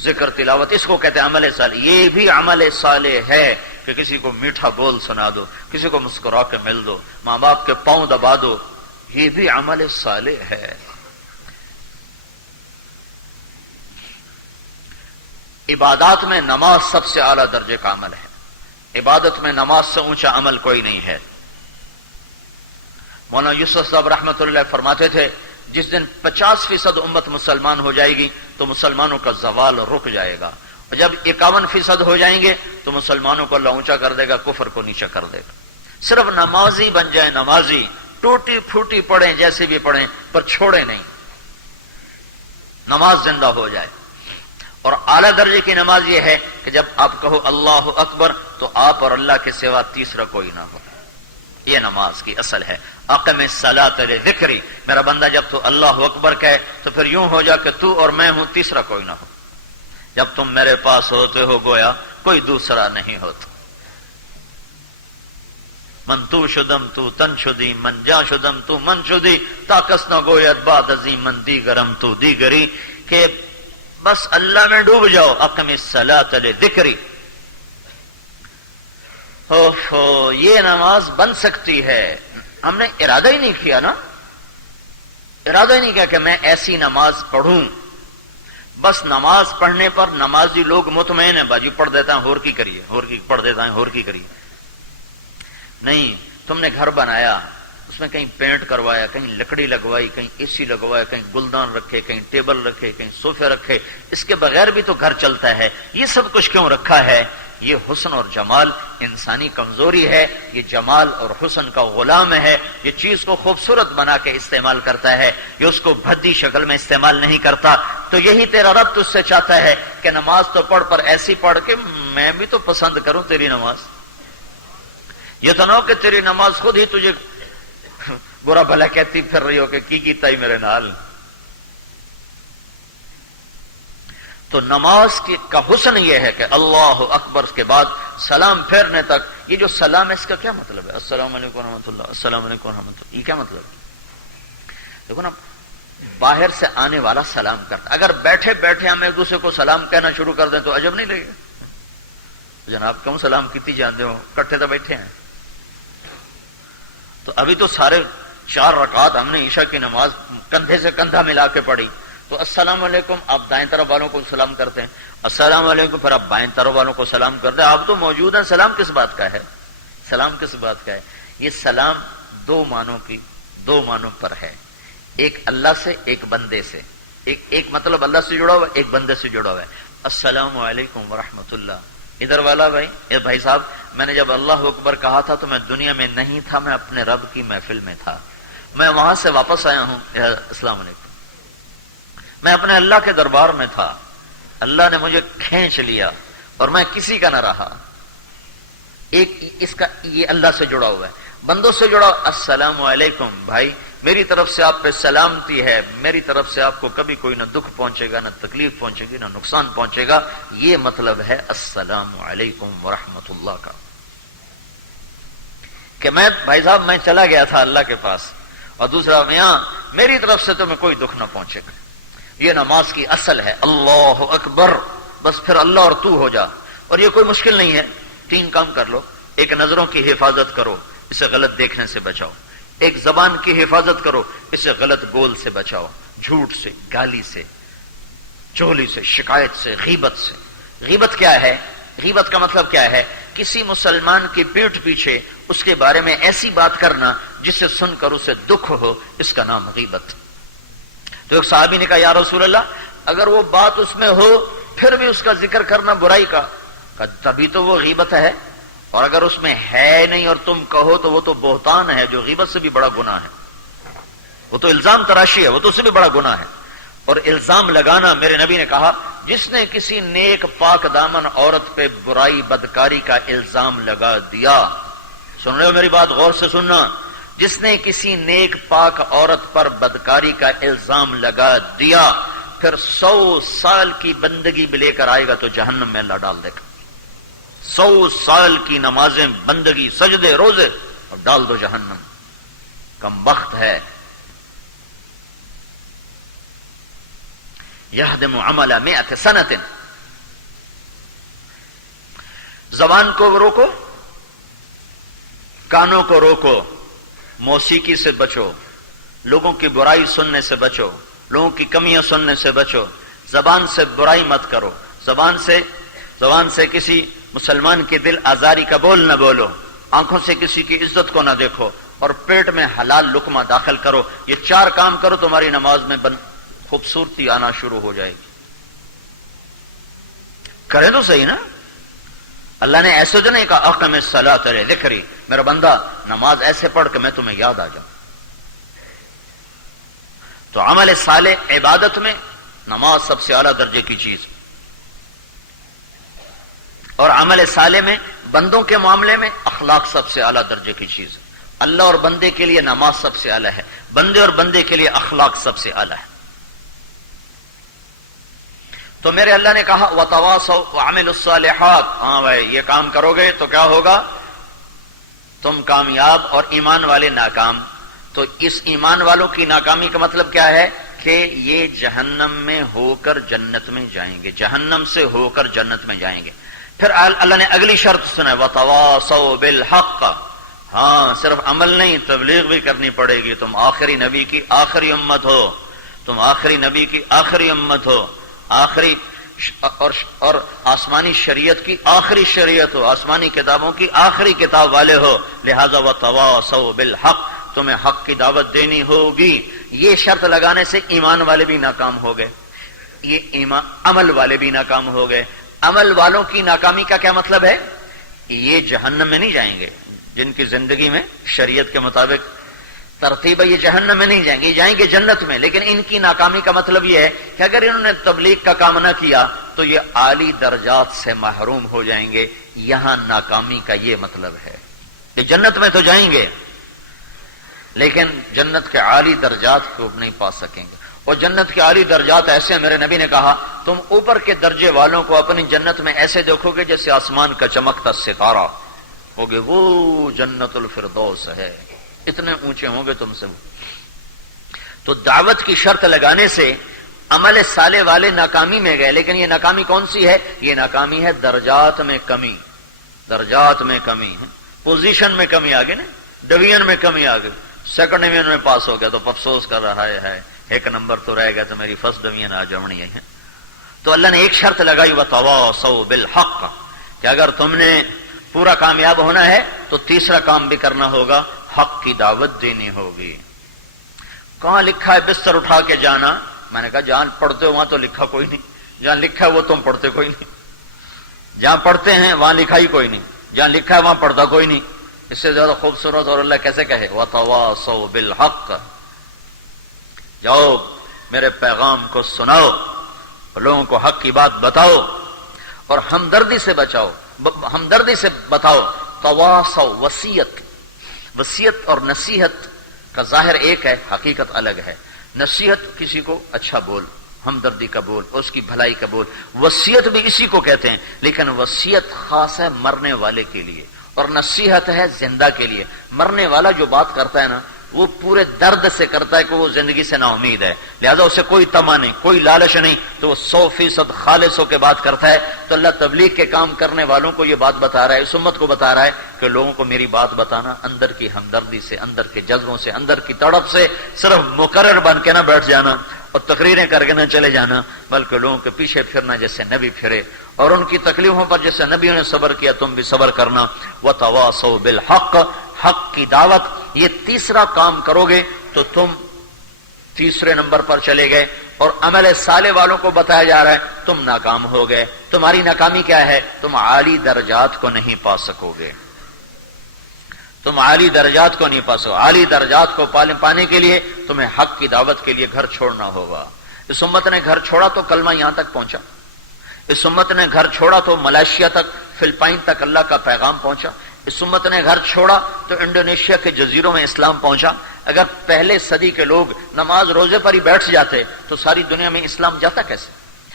ذکر، تلاوت، اس کو کہتے ہیں عمل صالح۔ یہ بھی عمل صالح ہے کہ کسی کو میٹھا بول سنا دو، کسی کو مسکرا کے مل دو، ماں باپ کے پاؤں دبا دو، یہ بھی عمل صالح ہے۔ عبادات میں نماز سب سے اعلیٰ درجے کا عمل ہے، عبادت میں نماز سے اونچا عمل کوئی نہیں ہے۔ مولانا یوسف صاحب رحمۃ اللہ فرماتے تھے جس دن 50% امت مسلمان ہو جائے گی تو مسلمانوں کا زوال رک جائے گا، اور جب 51% ہو جائیں گے تو مسلمانوں کو اللہ اونچا کر دے گا، کفر کو نیچا کر دے گا۔ صرف نمازی بن جائیں، نمازی ٹوٹی پھوٹی پڑھیں، جیسے بھی پڑھیں، پر چھوڑیں نہیں، نماز زندہ ہو جائے۔ اور اعلیٰ درجے کی نماز یہ ہے کہ جب آپ کہو اللہ اکبر تو آپ اور اللہ کے سوا تیسرا کوئی نہ ہو، یہ نماز کی اصل ہے۔ اقم الصلاۃ لذکری، میرا بندہ جب تو اللہ اکبر کہے تو پھر یوں ہو جا کہ تو اور میں ہوں، تیسرا کوئی نہ ہو۔ جب تم میرے پاس ہوتے ہو گویا کوئی دوسرا نہیں ہوتا۔ من تو شدم تو تن شدی، من جا شدم تو من شدی، تاکس نہ گوید بعد ازیں من دیگرم تو دیگری، کہ بس اللہ میں ڈوب جاؤ۔ اقم الصلاۃ لذکری، یہ نماز بن سکتی ہے۔ ہم نے ارادہ ہی نہیں کیا نا، ارادہ ہی نہیں کیا کہ میں ایسی نماز پڑھوں، بس نماز پڑھنے پر نمازی لوگ مطمئن ہیں، باجی پڑھ دیتا ہے ہور کی کریے، ہور کی پڑھ دیتا ہے ہور کی کریے۔ نہیں، تم نے گھر بنایا، اس میں کہیں پینٹ کروایا، کہیں لکڑی لگوائی، کہیں اے سی لگوایا، کہیں گلدان رکھے، کہیں ٹیبل رکھے، کہیں صوفے رکھے، اس کے بغیر بھی تو گھر چلتا ہے۔ یہ سب کچھ کیوں رکھا ہے؟ یہ حسن اور جمال انسانی کمزوری ہے، یہ جمال اور حسن کا غلام ہے، یہ چیز کو خوبصورت بنا کے استعمال کرتا ہے، یہ اس کو بھدی شکل میں استعمال نہیں کرتا۔ تو یہی تیرا رب تجھ سے چاہتا ہے کہ نماز تو پڑھ، پر ایسی پڑھ کہ میں بھی تو پسند کروں تیری نماز، یہ تو نہ ہو کہ تیری نماز خود ہی تجھے برا بھلا کہتی پھر رہی ہو کہ کی کیتا ہی میرے نال. تو نماز کا حسن یہ ہے کہ اللہ اکبر کے بعد سلام پھیرنے تک، یہ جو سلام ہے اس کا کیا مطلب ہے؟ السلام علیکم ورحمۃ اللہ، السلام علیکم ورحمۃ اللہ، یہ کیا مطلب ہے؟ دیکھو نا، باہر سے آنے والا سلام کرتا، اگر بیٹھے بیٹھے ہم ایک دوسرے کو سلام کہنا شروع کر دیں تو عجب نہیں لگے. جناب کیوں سلام کیتی جاتے ہو، کٹھے تو بیٹھے ہیں. تو ابھی تو سارے 4 رکعات ہم نے عشاء کی نماز کندھے سے کندھا ملا کے پڑھی، تو السلام علیکم آپ دائیں طرف والوں کو سلام کرتے ہیں، السلام علیکم پھر آپ بائیں طرف والوں کو سلام کرتے ہیں. آپ تو موجود ہیں، سلام کس بات کا ہے؟ سلام کس بات کا ہے؟ یہ سلام 2 معنوں پر ہے، ایک اللہ سے، ایک بندے سے. ایک مطلب اللہ سے جڑا ہوا ہے، ایک بندے سے جڑا ہوا ہے. السلام علیکم ورحمۃ اللہ. ادھر والا بھائی صاحب، میں نے جب اللہ اکبر کہا تھا تو میں دنیا میں نہیں تھا، میں اپنے رب کی محفل میں تھا، میں وہاں سے واپس آیا ہوں. السلام علیکم، میں اپنے اللہ کے دربار میں تھا، اللہ نے مجھے کھینچ لیا اور میں کسی کا نہ رہا. ایک اس کا یہ اللہ سے جڑا ہوا ہے. بندوں سے جڑا، السلام علیکم بھائی، میری طرف سے آپ پہ سلامتی ہے، میری طرف سے آپ کو کبھی کوئی نہ دکھ پہنچے گا، نہ تکلیف پہنچے گی، نہ نقصان پہنچے گا. یہ مطلب ہے السلام علیکم ورحمۃ اللہ کا. کہ میں بھائی صاحب میں چلا گیا تھا اللہ کے پاس، اور دوسرا میاں میری طرف سے تمہیں کوئی دکھ نہ پہنچے گا. یہ نماز کی اصل ہے. اللہ اکبر، بس پھر اللہ اور تو ہو جا. اور یہ کوئی مشکل نہیں ہے. 3 کام کر لو. ایک نظروں کی حفاظت کرو، اسے غلط دیکھنے سے بچاؤ. ایک زبان کی حفاظت کرو، اسے غلط بول سے بچاؤ، جھوٹ سے، گالی سے، چغلی سے، شکایت سے، غیبت سے. غیبت کیا ہے؟ غیبت کا مطلب کیا ہے؟ کسی مسلمان کی پیٹھ پیچھے اس کے بارے میں ایسی بات کرنا جسے سن کر اسے دکھ ہو، اس کا نام غیبت. تو ایک صحابی نے کہا یا رسول اللہ، اگر وہ بات اس میں ہو پھر بھی اس کا ذکر کرنا برائی کا، تبھی تو وہ غیبت ہے. اور اگر اس میں ہے نہیں اور تم کہو تو وہ تو بہتان ہے، جو غیبت سے بھی بڑا گناہ ہے. وہ تو الزام تراشی ہے، وہ تو اس سے بھی بڑا گناہ ہے. اور الزام لگانا، میرے نبی نے کہا جس نے کسی نیک پاک دامن عورت پہ برائی بدکاری کا الزام لگا دیا، سن رہے ہو میری بات؟ غور سے سننا. جس نے کسی نیک پاک عورت پر بدکاری کا الزام لگا دیا، پھر 100 سال کی بندگی بھی لے کر آئے گا تو جہنم میں اللہ ڈال دے گا. 100 سال کی نمازیں، بندگی، سجدے، روزے، اور ڈال دو جہنم. کم بخت ہے. یہدم عمل 100 سنۃ. زبان کو روکو، کانوں کو روکو، موسیقی سے بچو، لوگوں کی برائی سننے سے بچو، لوگوں کی کمیاں سننے سے بچو. زبان سے برائی مت کرو. زبان سے کسی مسلمان کے دل آزاری کا بول نہ بولو. آنکھوں سے کسی کی عزت کو نہ دیکھو، اور پیٹ میں حلال لقمہ داخل کرو. یہ 4 کام کرو، تمہاری نماز میں خوبصورتی آنا شروع ہو جائے گی. کریں تو صحیح نا. اللہ نے ایسے تو نہیں کہا اقم الصلاۃ لذکری، میرا بندہ نماز ایسے پڑھ کہ میں تمہیں یاد آ جاؤں. تو عمل صالح عبادت میں نماز سب سے اعلیٰ درجے کی چیز، اور عمل صالح میں بندوں کے معاملے میں اخلاق سب سے اعلیٰ درجے کی چیز. اللہ اور بندے کے لیے نماز سب سے اعلیٰ ہے، بندے اور بندے کے لیے اخلاق سب سے اعلیٰ ہے. تو میرے اللہ نے کہا وَتَوَاصَوْا وَعَمِلُوا الصَّالِحَاتِ. ہاں بھائی، یہ کام کرو گے تو کیا ہوگا؟ تم کامیاب اور ایمان والے ناکام. تو اس ایمان والوں کی ناکامی کا مطلب کیا ہے؟ کہ یہ جہنم میں ہو کر جنت میں جائیں گے، جہنم سے ہو کر جنت میں جائیں گے. پھر اللہ نے اگلی شرط سنا وَتَوَاصَوْا بِالْحَقِّ. ہاں، صرف عمل نہیں، تبلیغ بھی کرنی پڑے گی. تم آخری نبی کی آخری امت ہو، تم آخری نبی کی آخری امت ہو، آخری اور آسمانی شریعت کی آخری شریعت ہو، آسمانی کتابوں کی آخری کتاب والے ہو. لہذا وَتَوَاصَوْا بِالْحَقِّ، تمہیں حق کی دعوت دینی ہوگی. یہ شرط لگانے سے ایمان والے بھی ناکام ہو گئے، یہ عمل والے بھی ناکام ہو گئے. عمل والوں کی ناکامی کا کیا مطلب ہے؟ یہ جہنم میں نہیں جائیں گے. جن کی زندگی میں شریعت کے مطابق ترتیب ہے، یہ جہنم میں نہیں جائیں گے، یہ جائیں گے جنت میں. لیکن ان کی ناکامی کا مطلب یہ ہے کہ اگر انہوں نے تبلیغ کا کام نہ کیا تو یہ اعلی درجات سے محروم ہو جائیں گے. یہاں ناکامی کا یہ مطلب ہے. کہ جنت میں تو جائیں گے لیکن جنت کے عالی درجات کو نہیں پا سکیں گے. اور جنت کے عالی درجات ایسے، میرے نبی نے کہا تم اوپر کے درجے والوں کو اپنی جنت میں ایسے دیکھو گے جیسے آسمان کا چمکتا ستارہ ہوگے، وہ جنت الفردوس ہے، اتنے اونچے ہوں گے تم سے. تو دعوت کی شرط لگانے سے عمل صالح والے ناکامی میں گئے، لیکن یہ ناکامی کون سی ہے؟ یہ ناکامی ہے درجات میں کمی. درجات میں کمی ہے، پوزیشن میں کمی آ گئی نا، ڈویژن میں کمی آ گئی. سیکنڈ ڈویژن میں پاس ہو گیا تو افسوس کر رہا ہے ایک نمبر تو رہ گیا تو میری فرسٹ ڈویژن آ جمنی ہے. تو اللہ نے ایک شرط لگائی وَتَوَاصَوْا بِالْحَقِّ کہ اگر تم نے پورا کامیاب ہونا ہے تو تیسرا کام بھی کرنا ہوگا، حق کی دعوت دینی ہوگی. کہاں لکھا ہے بستر اٹھا کے جانا؟ میں نے کہا جہاں پڑھتے ہو وہاں تو لکھا کوئی نہیں، جہاں لکھا ہے وہ تم پڑھتے کوئی نہیں. جہاں پڑھتے ہیں وہاں لکھا ہی کوئی نہیں، جہاں لکھا ہے وہاں پڑھتا کوئی نہیں. اس سے زیادہ خوبصورت اور اللہ کیسے کہے وَتَوَاصَوْا بِالْحَقِّ، جاؤ میرے پیغام کو سناؤ، لوگوں کو حق کی بات بتاؤ اور ہمدردی سے بتاؤ. تواصوا، وصیت اور نصیحت کا ظاہر ایک ہے، حقیقت الگ ہے. نصیحت کسی کو اچھا بول، ہمدردی کا بول، اس کی بھلائی کا بول. وصیت بھی اسی کو کہتے ہیں، لیکن وصیت خاص ہے مرنے والے کے لیے اور نصیحت ہے زندہ کے لیے. مرنے والا جو بات کرتا ہے نا وہ پورے درد سے کرتا ہے کہ وہ زندگی سے نا امید ہے، لہذا اسے کوئی تما نہیں، کوئی لالچ نہیں، تو وہ 100% خالص ہو کے بات کرتا ہے. تو اللہ تبلیغ کے کام کرنے والوں کو یہ بات بتا رہا ہے، اس امت کو بتا رہا ہے کہ لوگوں کو میری بات بتانا اندر کی ہمدردی سے، اندر کے جذبوں سے، اندر کی تڑپ سے، صرف مقرر بن کے نہ بیٹھ جانا اور تقریریں کر کے نہ چلے جانا، بلکہ لوگوں کے پیچھے پھرنا جیسے نبی پھرے اور ان کی تکلیفوں پر جیسے نبیوں نے صبر کیا تم بھی صبر کرنا. وَتَوَاصَوْا بِالْحَقِّ، حق کی دعوت. یہ تیسرا کام کرو گے تو تم تیسرے نمبر پر چلے گئے. اور عمل صالح والوں کو بتایا جا رہا ہے تم ناکام ہو گئے. تمہاری ناکامی کیا ہے؟ تم عالی درجات کو نہیں پا سکو گے. تم عالی درجات کو نہیں پا سکو. عالی درجات کو پانے کے لیے تمہیں حق کی دعوت کے لیے گھر چھوڑنا ہوگا. اس امت نے گھر چھوڑا تو کلمہ یہاں تک پہنچا. اس امت نے گھر چھوڑا تو ملائیشیا تک، فلپائن تک اللہ کا پیغام پہنچا. اس امت نے گھر چھوڑا تو انڈونیشیا کے جزیروں میں اسلام پہنچا. اگر پہلے صدی کے لوگ نماز روزے پر ہی بیٹھ جاتے تو ساری دنیا میں اسلام جاتا کیسے؟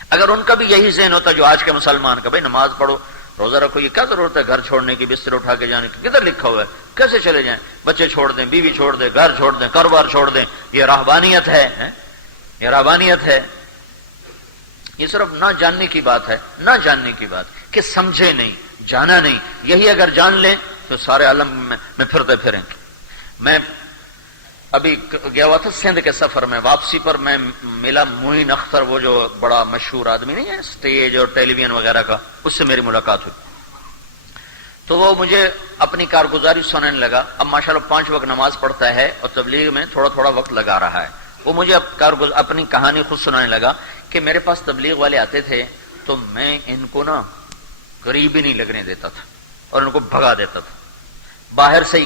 اگر ان کا بھی یہی ذہن ہوتا جو آج کے مسلمان کا، بھائی نماز پڑھو روزہ رکھو، یہ کیا ضرورت ہے گھر چھوڑنے کی، بستر اٹھا کے جانے کی؟ کدھر لکھا ہوا ہے؟ کیسے چلے جائیں؟ بچے چھوڑ دیں، بیوی چھوڑ دیں، گھر چھوڑ دیں، کاروبار چھوڑ دیں. یہ رہبانیت ہے، یہ رہبانیت ہے. یہ صرف نہ جاننے کی بات ہے، نہ جاننے کی بات کہ سمجھے نہیں، جانا نہیں. یہی اگر جان لیں تو سارے عالم میں پھرتے پھریں. میں ابھی گیا ہوا تھا سندھ کے سفر میں، واپسی پر میں ملا معین اختر، وہ جو بڑا مشہور آدمی نہیں ہے اسٹیج اور ٹیلی ویژن وغیرہ کا، اس سے میری ملاقات ہوئی. تو وہ مجھے اپنی کارگزاری سنانے لگا. اب ماشاءاللہ 5 وقت نماز پڑھتا ہے اور تبلیغ میں تھوڑا تھوڑا وقت لگا رہا ہے. وہ مجھے اپنی کہانی خود سنانے لگا کہ میرے پاس تبلیغ والے آتے تھے تو میں ان کو نا قریب ہی نہیں لگنے دیتا تھا اور ان کو بھگا دیتا تھا. باہر سے ہی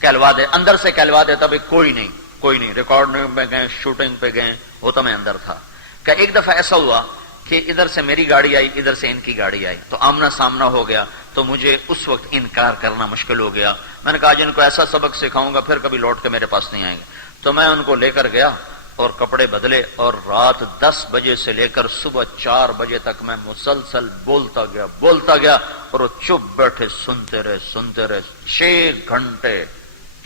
کہلوا دے، اندر سے کہلوا دیتا بھائی کوئی نہیں. ریکارڈنگ پہ گئے، شوٹنگ پہ گئے، وہ تو میں اندر تھا. کہ ایک دفعہ ایسا ہوا کہ ادھر سے میری گاڑی آئی، ادھر سے ان کی گاڑی آئی، تو آمنا سامنا ہو گیا. تو مجھے اس وقت انکار کرنا مشکل ہو گیا. میں نے کہا آج ان کو ایسا سبق سکھاؤں گا پھر کبھی لوٹ کے میرے پاس نہیں آئیں گے. تو میں ان کو لے کر گیا اور کپڑے بدلے اور رات 10 بجے سے لے کر صبح 4 بجے تک میں مسلسل بولتا گیا اور وہ چپ بیٹھے سنتے رہے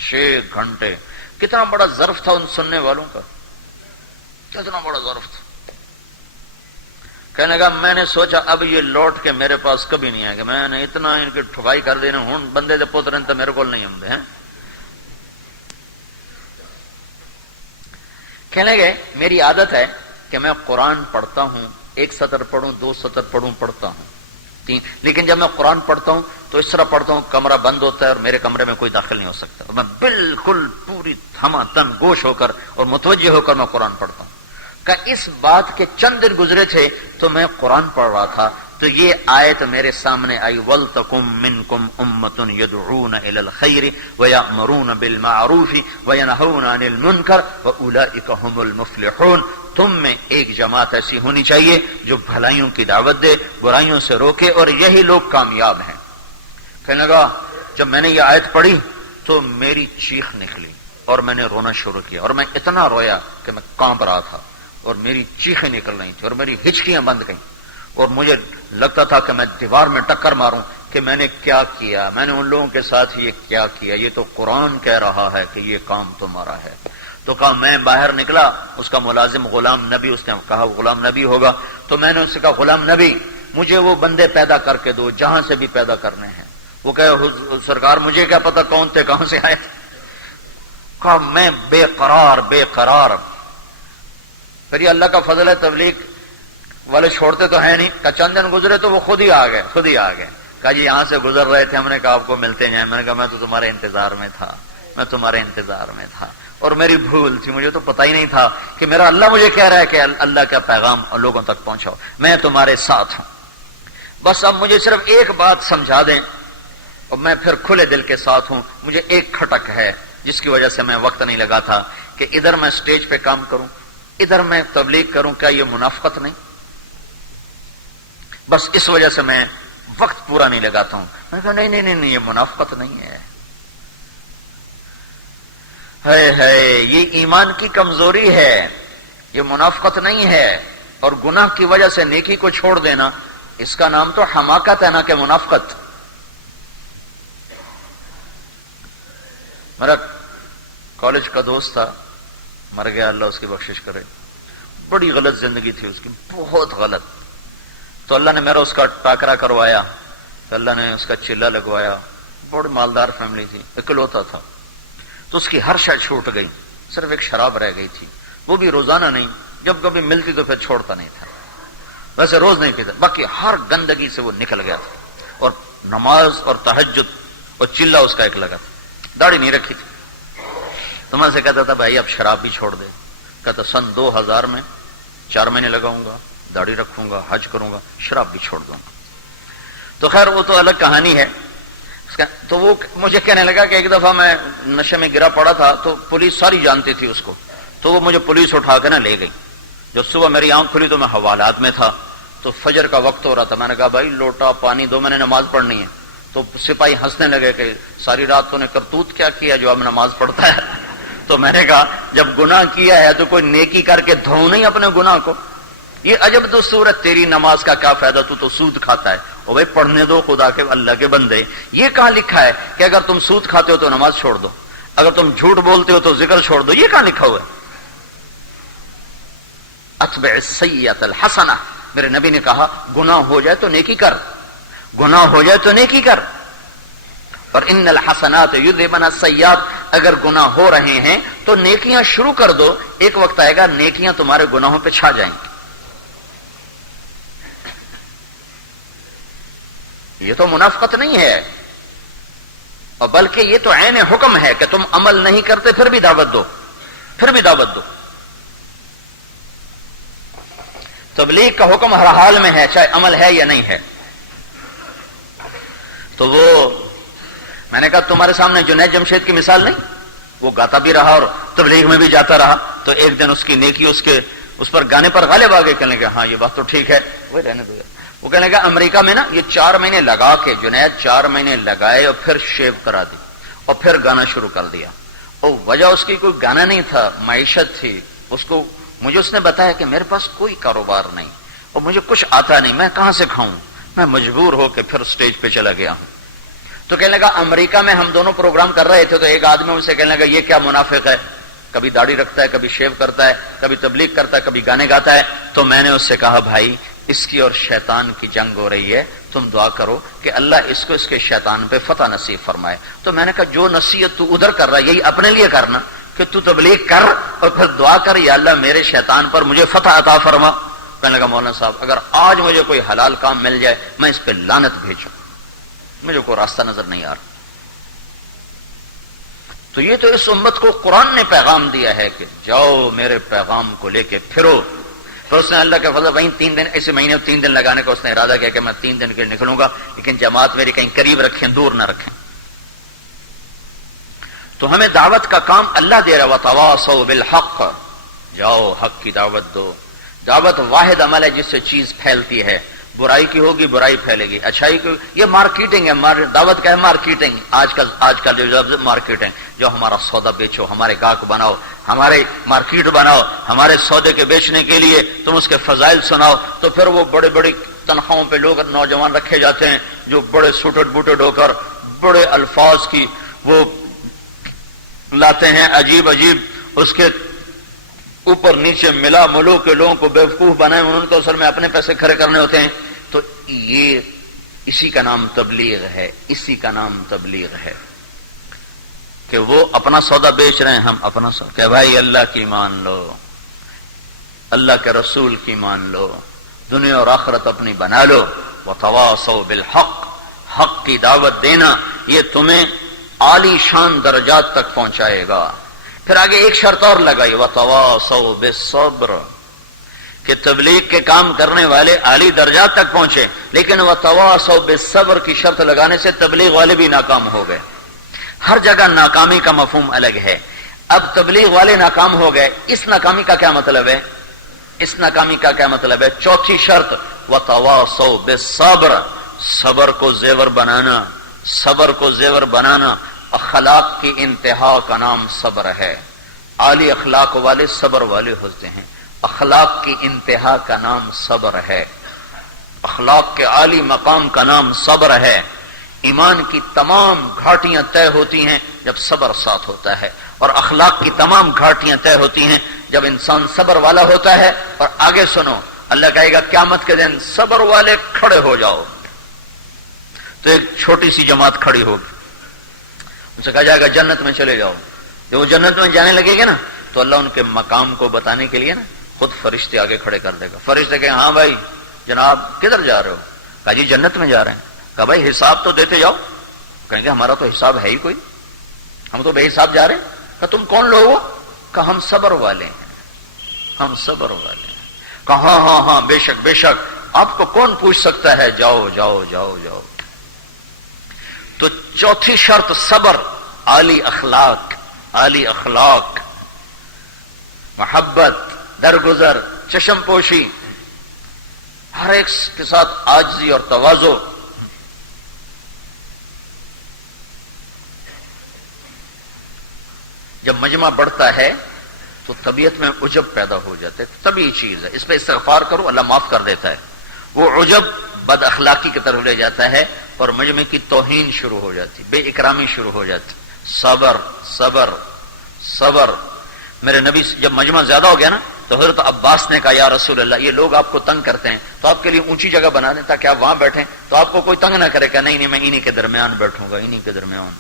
6 گھنٹے. کتنا بڑا ظرف تھا ان سننے والوں کا، کتنا بڑا ظرف تھا. کہنے لگا میں نے سوچا اب یہ لوٹ کے میرے پاس کبھی نہیں آئے گا. میں نے اتنا ان کی ٹھکائی کر دی ہوں بندے دے پوترن تو میرے کو نہیں ہوں ہیں. کہنے گئے میری عادت ہے کہ میں قرآن پڑھتا ہوں، 1 سطر پڑھوں، 2 سطر پڑھتا ہوں، 3، لیکن جب میں قرآن پڑھتا ہوں تو اس طرح پڑھتا ہوں کمرہ بند ہوتا ہے اور میرے کمرے میں کوئی داخل نہیں ہو سکتا. میں بالکل پوری تھما تن گوش ہو کر اور متوجہ ہو کر میں قرآن پڑھتا ہوں. کہ اس بات کے چند دن گزرے تھے تو میں قرآن پڑھ رہا تھا تو یہ آیت میرے سامنے آئی وَلْتَكُمْ مِنْكُمْ أُمَّةٌ يَدْعُونَ إِلَى الْخَيْرِ وَيَأْمُرُونَ بِالْمَعْرُوفِ وَيَنْهَوْنَ عَنِ الْمُنْكَرِ وَأُولَئِكَ هُمُ الْمُفْلِحُونَ. تم میں ایک جماعت ایسی ہونی چاہیے جو بھلائیوں کی دعوت دے، برائیوں سے روکے، اور یہی لوگ کامیاب ہیں. کہنے لگا جب میں نے یہ آیت پڑھی تو میری چیخ نکلی اور میں نے رونا شروع کیا، اور میں اتنا رویا کہ میں کانپ رہا تھا اور میری چیخیں نکل رہی تھیں اور میری ہچکیاں بند گئیں، اور مجھے لگتا تھا کہ میں دیوار میں ٹکر ماروں کہ میں نے کیا کیا، میں نے ان لوگوں کے ساتھ یہ کیا کیا، یہ تو قرآن کہہ رہا ہے کہ یہ کام تمہارا ہے۔ تو کہا، میں باہر نکلا، اس کا ملازم غلام نبی، اس نے کہا غلام نبی ہوگا، تو میں نے اس سے کہا غلام نبی مجھے وہ بندے پیدا کر کے دو جہاں سے بھی پیدا کرنے ہیں۔ وہ کہے سرکار مجھے کیا پتا کون تھے، کہاں سے آئے۔ کہا میں بے قرار۔ پھر یہ اللہ کا فضل ہے، تبلیغ والے چھوڑتے تو ہیں نہیں، کہ چند دن گزرے تو وہ خود ہی آ گئے۔ کہا جی یہاں سے گزر رہے تھے، ہم نے کہا آپ کو ملتے ہیں۔ میں نے کہا میں تو تمہارے انتظار میں تھا اور میری بھول تھی، مجھے تو پتہ ہی نہیں تھا کہ میرا اللہ مجھے کہہ رہا ہے کہ اللہ کا پیغام لوگوں تک پہنچاؤ، میں تمہارے ساتھ ہوں، بس اب مجھے صرف ایک بات سمجھا دیں اور میں پھر کھلے دل کے ساتھ ہوں۔ مجھے ایک کھٹک ہے جس کی وجہ سے میں وقت نہیں لگا تھا کہ ادھر میں سٹیج پہ کام کروں، ادھر میں تبلیغ کروں، کیا یہ منافقت نہیں؟ بس اس وجہ سے میں وقت پورا نہیں لگاتا ہوں۔ میں نے کہا نہیں یہ منافقت نہیں ہے، یہ ایمان کی کمزوری ہے، یہ منافقت نہیں ہے، اور گناہ کی وجہ سے نیکی کو چھوڑ دینا اس کا نام تو حماقت ہے، نہ کہ منافقت۔ میرا کالج کا دوست تھا، مر گیا، اللہ اس کی بخشش کرے، بڑی غلط زندگی تھی اس کی، بہت غلط۔ تو اللہ نے میرا اس کا ٹاکرا کروایا، تو اللہ نے اس کا چلہ لگوایا، بڑی مالدار فیملی تھی، اکلوتا تھا، تو اس کی ہر شے چھوٹ گئی، صرف ایک شراب رہ گئی تھی، وہ بھی روزانہ نہیں، جب کبھی ملتی تو پھر چھوڑتا نہیں تھا، ویسے روز نہیں پیتا، باقی ہر گندگی سے وہ نکل گیا تھا، اور نماز اور تہجد اور چلہ اس کا ایک لگا تھا، داڑھی نہیں رکھی تھی۔ تو میں سے کہتا تھا بھائی اب شراب بھی چھوڑ دے، کہتا سن 2000 میں 4 مہینے لگاؤں گا، داڑھی رکھوں گا، حج کروں گا، شراب بھی چھوڑ دوں گا۔ تو خیر وہ تو الگ کہانی ہے۔ تو وہ مجھے کہنے لگا کہ ایک دفعہ میں نشے میں گرا پڑا تھا، تو پولیس ساری جانتی تھی اس کو، تو وہ مجھے پولیس اٹھا کے نہ لے گئی۔ جب صبح میری آنکھ کھلی تو میں حوالات میں تھا، تو فجر کا وقت ہو رہا تھا، میں نے کہا بھائی لوٹا پانی دو، میں نے نماز پڑھنی ہے۔ تو سپاہی ہنسنے لگے کہ ساری رات تو نے کرتوت کیا کیا جو اب نماز پڑھتا ہے۔ تو میں نے کہا جب گناہ کیا ہے تو کوئی نیکی کر کے دھو نہیں اپنے گناہ کو، یہ عجب دستور ہے، تیری نماز کا کیا فائدہ، تو سود کھاتا ہے۔ او بھائی پڑھنے دو خدا کے اللہ کے بندے، یہ کہاں لکھا ہے کہ اگر تم سود کھاتے ہو تو نماز چھوڑ دو، اگر تم جھوٹ بولتے ہو تو ذکر چھوڑ دو، یہ کہاں لکھا ہوا ہے؟ اتبع السیئۃ الحسنہ، میرے نبی نے کہا گناہ ہو جائے تو نیکی کر، گناہ ہو جائے تو نیکی کر، اور ان الحسنات یذھبن السیئات، اگر گناہ ہو رہے ہیں تو نیکیاں شروع کر دو، ایک وقت آئے گا نیکیاں تمہارے گناہوں پہ چھا جائیں گی۔ یہ تو منافقت نہیں ہے، اور بلکہ یہ تو عین حکم ہے کہ تم عمل نہیں کرتے پھر بھی دعوت دو، پھر بھی دعوت دو۔ تبلیغ کا حکم ہر حال میں ہے، چاہے عمل ہے یا نہیں ہے۔ تو وہ میں نے کہا تمہارے سامنے جنید جمشید کی مثال نہیں، وہ گاتا بھی رہا اور تبلیغ میں بھی جاتا رہا، تو ایک دن اس کی نیکی اس پر گانے پر غالب آ گئے، کہنے لگے ہاں یہ بات تو ٹھیک ہے، وہ رہنے دو۔ وہ کہنے لگا امریکہ میں نا یہ 4 مہینے لگا کے، جنید 4 مہینے لگائے اور پھر شیو کرا دی اور پھر گانا شروع کر دیا، اور وجہ اس کی کوئی گانا نہیں تھا، معیشت تھی اس کو۔ مجھے اس نے بتایا کہ میرے پاس کوئی کاروبار نہیں اور مجھے کچھ آتا نہیں، میں کہاں سے کھاؤں، میں مجبور ہو کے پھر سٹیج پہ چلا گیا ہوں۔ تو کہنے لگا امریکہ میں ہم دونوں پروگرام کر رہے تھے، تو ایک آدمی مجھ سے کہنے لگا یہ کیا منافق ہے، کبھی داڑھی رکھتا ہے، کبھی شیو کرتا ہے، کبھی تبلیغ کرتا ہے، کبھی گانے گاتا ہے۔ تو میں نے اس سے کہا بھائی اس کی اور شیطان کی جنگ ہو رہی ہے، تم دعا کرو کہ اللہ اس کو اس کے شیطان پہ فتح نصیب فرمائے۔ تو میں نے کہا جو نصیحت تو ادھر کر رہا ہے یہی اپنے لیے کرنا، کہ تو تبلیغ کر اور پھر دعا کر یا اللہ میرے شیطان پر مجھے فتح عطا فرما۔ کہنے لگا مولانا صاحب اگر آج مجھے کوئی حلال کام مل جائے میں اس پہ لعنت بھیجوں، مجھے کوئی راستہ نظر نہیں آ رہا۔ تو یہ تو اس امت کو قرآن نے پیغام دیا ہے کہ جاؤ میرے پیغام کو لے کے پھرو۔ پھر اس نے اللہ کے فضل وہیں 3 دن، ایسے مہینے 3 دن لگانے کا اس نے ارادہ کیا کہ میں 3 دن کے لیے نکلوں گا، لیکن جماعت میری کہیں قریب رکھیں دور نہ رکھیں۔ تو ہمیں دعوت کا کام اللہ دے رہا، وَتَوَاصَوْا بِالْحَقِّ، جاؤ حق کی دعوت دو۔ دعوت واحد عمل ہے جس سے چیز پھیلتی ہے، برائی کی ہوگی برائی پھیلے گی، اچھائی کی، یہ مارکیٹنگ ہے، دعوت کا ہے مارکیٹنگ۔ آج کل جو لفظ مارکیٹنگ، جو ہمارا سودا بیچو، ہمارے گاہک بناؤ، ہمارے مارکیٹ بناؤ، ہمارے سودے کے بیچنے کے لیے تم اس کے فضائل سناؤ، تو پھر وہ بڑے بڑی تنخواہوں پہ لوگ نوجوان رکھے جاتے ہیں جو بڑے سوٹڈ بوٹڈ ہو کر بڑے الفاظ کی وہ لاتے ہیں، عجیب عجیب، اس کے اوپر نیچے ملا ملو کے لوگوں کو بیوقوف بنائے، انہوں نے تو اصل میں اپنے پیسے کھڑے کرنے ہوتے ہیں۔ تو یہ اسی کا نام تبلیغ ہے، اسی کا نام تبلیغ ہے کہ وہ اپنا سودا بیچ رہے ہیں، ہم اپنا سودا، کہ بھائی اللہ کی مان لو، اللہ کے رسول کی مان لو، دنیا اور آخرت اپنی بنا لو، وتواصوا بالحق، حق کی دعوت دینا یہ تمہیں عالی شان درجات تک پہنچائے گا۔ پھر آگے ایک شرط اور لگائی، وتواصوا بالصبر، کہ تبلیغ کے کام کرنے والے عالی درجات تک پہنچے، لیکن وتواصوا بالصبر کی شرط لگانے سے تبلیغ والے بھی ناکام ہو گئے۔ ہر جگہ ناکامی کا مفہوم الگ ہے۔ اب تبلیغ والے ناکام ہو گئے، اس ناکامی کا کیا مطلب ہے؟ اس ناکامی کا کیا مطلب ہے؟ چوتھی شرط وتواصوا بالصبر، صبر کو زیور بنانا، صبر کو زیور بنانا۔ اخلاق کی انتہا کا نام صبر ہے، عالی اخلاق والے صبر والے ہوتے ہیں، اخلاق کی انتہا کا نام صبر ہے، اخلاق کے عالی مقام کا نام صبر ہے۔ ایمان کی تمام گھاٹیاں طے ہوتی ہیں جب صبر ساتھ ہوتا ہے، اور اخلاق کی تمام گھاٹیاں طے ہوتی ہیں جب انسان صبر والا ہوتا ہے۔ اور آگے سنو، اللہ کہے گا قیامت کے دن صبر والے کھڑے ہو جاؤ، تو ایک چھوٹی سی جماعت کھڑی ہوگی، ان سے کہا جائے گا جنت میں چلے جاؤ۔ جب وہ جنت میں جانے لگے گے نا تو اللہ ان کے مقام کو بتانے کے لیے نا خود فرشتے آگے کھڑے کر دے گا۔ فرشتے کہیں ہاں بھائی جناب کدھر جا رہے ہو؟ کہا جی جنت میں جا رہے ہیں۔ کہا بھائی حساب تو دیتے جاؤ۔ کہیں گے ہمارا تو حساب ہے ہی کوئی، ہم تو بے حساب جا رہے ہیں۔ کہا تم کون لوگ ہو؟ کہا ہم صبر والے ہیں، ہم صبر والے ہیں۔ کہا ہاں ہاں ہاں بے شک بے شک، آپ کو کون پوچھ سکتا ہے، جاؤ جاؤ جاؤ جاؤ۔ تو چوتھی شرط صبر، عالی اخلاق، عالی اخلاق، محبت، درگزر، چشم پوشی، ہر ایک کے ساتھ عاجزی اور تواضع۔ جب مجمع بڑھتا ہے تو طبیعت میں عجب پیدا ہو جاتا ہے، طبیعی چیز ہے، اس پہ استغفار کرو اللہ معاف کر دیتا ہے۔ وہ عجب بد اخلاقی کی طرف لے جاتا ہے اور مجمع کی توہین شروع ہو جاتی، بے اکرامی شروع ہو جاتی۔ صبر صبر صبر۔ میرے نبی جب مجمع زیادہ ہو گیا نا تو حضرت عباس نے کہا یا رسول اللہ یہ لوگ آپ کو تنگ کرتے ہیں تو آپ کے لیے اونچی جگہ بنا دیں تاکہ آپ وہاں بیٹھیں تو آپ کو کوئی تنگ نہ کرے کہ نہیں نہیں میں انہی کے درمیان بیٹھوں گا، انہی کے درمیان۔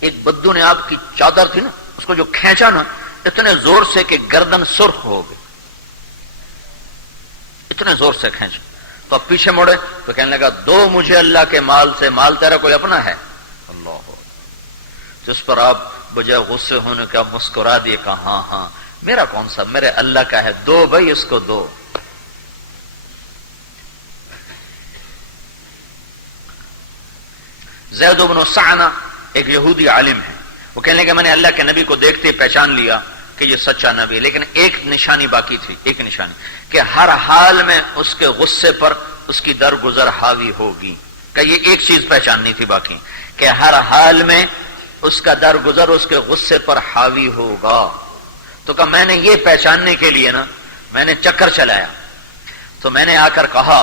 ایک بدو نے آپ کی چادر تھی نا اس کو جو کھینچا نا اتنے زور سے کہ گردن سرخ ہو گئی، اتنے زور سے کھینچا تو اب پیچھے مڑے تو کہنے لگا دو مجھے اللہ کے مال سے، مال تیرا کوئی اپنا ہے؟ اللہ ہو۔ جس پر آپ بجائے غصے ہونے کا مسکرا دیے، کہا ہاں ہاں میرا کون سا، میرے اللہ کا ہے، دو بھائی اس کو دو۔ زید بن سعنہ ایک یہودی عالم ہے، وہ کہنے لگے میں نے اللہ کے نبی کو دیکھتے پہچان لیا کہ یہ سچا نبی ہے، لیکن ایک نشانی باقی تھی، ایک نشانی کہ ہر حال میں اس کے غصے پر اس کی درگزر حاوی ہوگی، کہ یہ ایک چیز پہچاننی تھی باقی کہ ہر حال میں اس کا درگزر اس کے غصے پر حاوی ہوگا۔ تو کہ میں نے یہ پہچاننے کے لیے نا میں نے چکر چلایا، تو میں نے آ کر کہا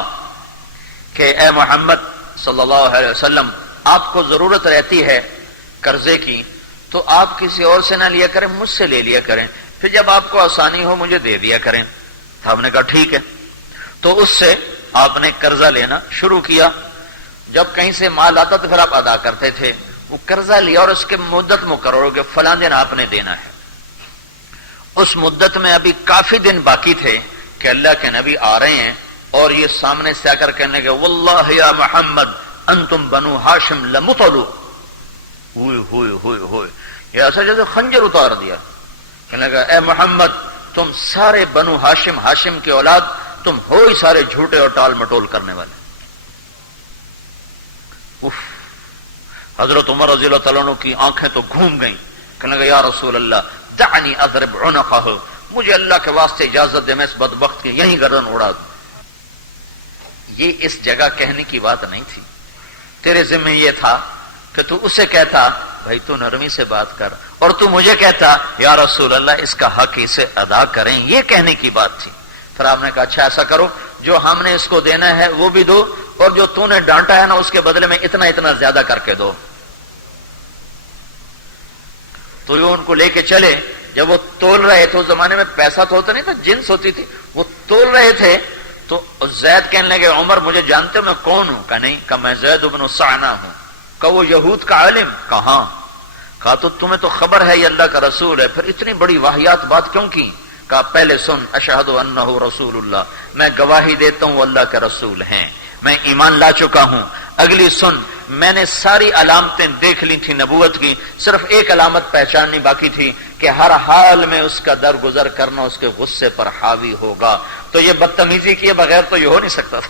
کہ اے محمد صلی اللہ علیہ وسلم آپ کو ضرورت رہتی ہے قرضے کی تو آپ کسی اور سے نہ لیا کریں، مجھ سے لے لیا کریں، پھر جب آپ کو آسانی ہو مجھے دے دیا کریں۔ تو آپ نے کہا ٹھیک ہے، تو اس سے آپ نے قرضہ لینا شروع کیا۔ جب کہیں سے مال آتا تو پھر آپ ادا کرتے تھے، وہ قرضہ لیا اور اس کے مدت مقرر ہو کہ فلاں دن آپ نے دینا ہے۔ اس مدت میں ابھی کافی دن باقی تھے کہ اللہ کے نبی آ رہے ہیں اور یہ سامنے سے آ کر کہنے لگے واللہ یا محمد انتم بنو ہاشم لمطلو، ہوئے ہوئے ہوئے ہوئے، یہ ایسا جیسے خنجر اتار دیا۔ کہنے لگا اے محمد تم سارے بنو ہاشم، ہاشم کی اولاد، تم ہو ہی سارے جھوٹے اور ٹال مٹول کرنے والے۔ اف، حضرت عمر رضی اللہ تعالیٰ عنہ کی آنکھیں تو گھوم گئیں، کہنے لگا یا رسول اللہ دعنی اضرب عنقہ، مجھے اللہ کے واسطے اجازت دے میں اس بدبخت کی یہیں گردن اڑا دوں۔ یہ اس جگہ کہنے کی بات نہیں تھی، تیرے ذمہ یہ تھا کہ تو اسے کہتا بھائی تو نرمی سے بات کر، اور تو مجھے کہتا یا رسول اللہ اس کا حق اسے ادا کریں، یہ کہنے کی بات تھی۔ پھر آپ نے کہا اچھا ایسا کرو، جو ہم نے اس کو دینا ہے وہ بھی دو، اور جو تو نے ڈانٹا ہے نا اس کے بدلے میں اتنا اتنا زیادہ کر کے دو۔ تو یہ ان کو لے کے چلے، جب وہ تول رہے تھے، اس زمانے میں پیسہ تو ہوتا نہیں تھا، جنس ہوتی تھی، وہ تول رہے تھے تو زید کہنے لگے عمر مجھے جانتے ہو میں کون ہوں؟ کہا نہیں۔ کہا میں زید بن سعنہ ہوں۔ کہا وہ یہود کا عالم؟ کہاں۔ کہا تو تمہیں تو خبر ہے یہ اللہ کا رسول ہے، پھر اتنی بڑی واہیات بات کیوں کی؟ کہا پہلے سن، اشہد انہ رسول اللہ، میں گواہی دیتا ہوں وہ اللہ کے رسول ہیں، میں ایمان لا چکا ہوں۔ اگلی سن، میں نے ساری علامتیں دیکھ لی تھی نبوت کی، صرف ایک علامت پہچاننی باقی تھی کہ ہر حال میں اس کا درگزر کرنا اس کے غصے پر حاوی ہوگا، تو یہ بدتمیزی کیے بغیر تو یہ ہو نہیں سکتا تھا،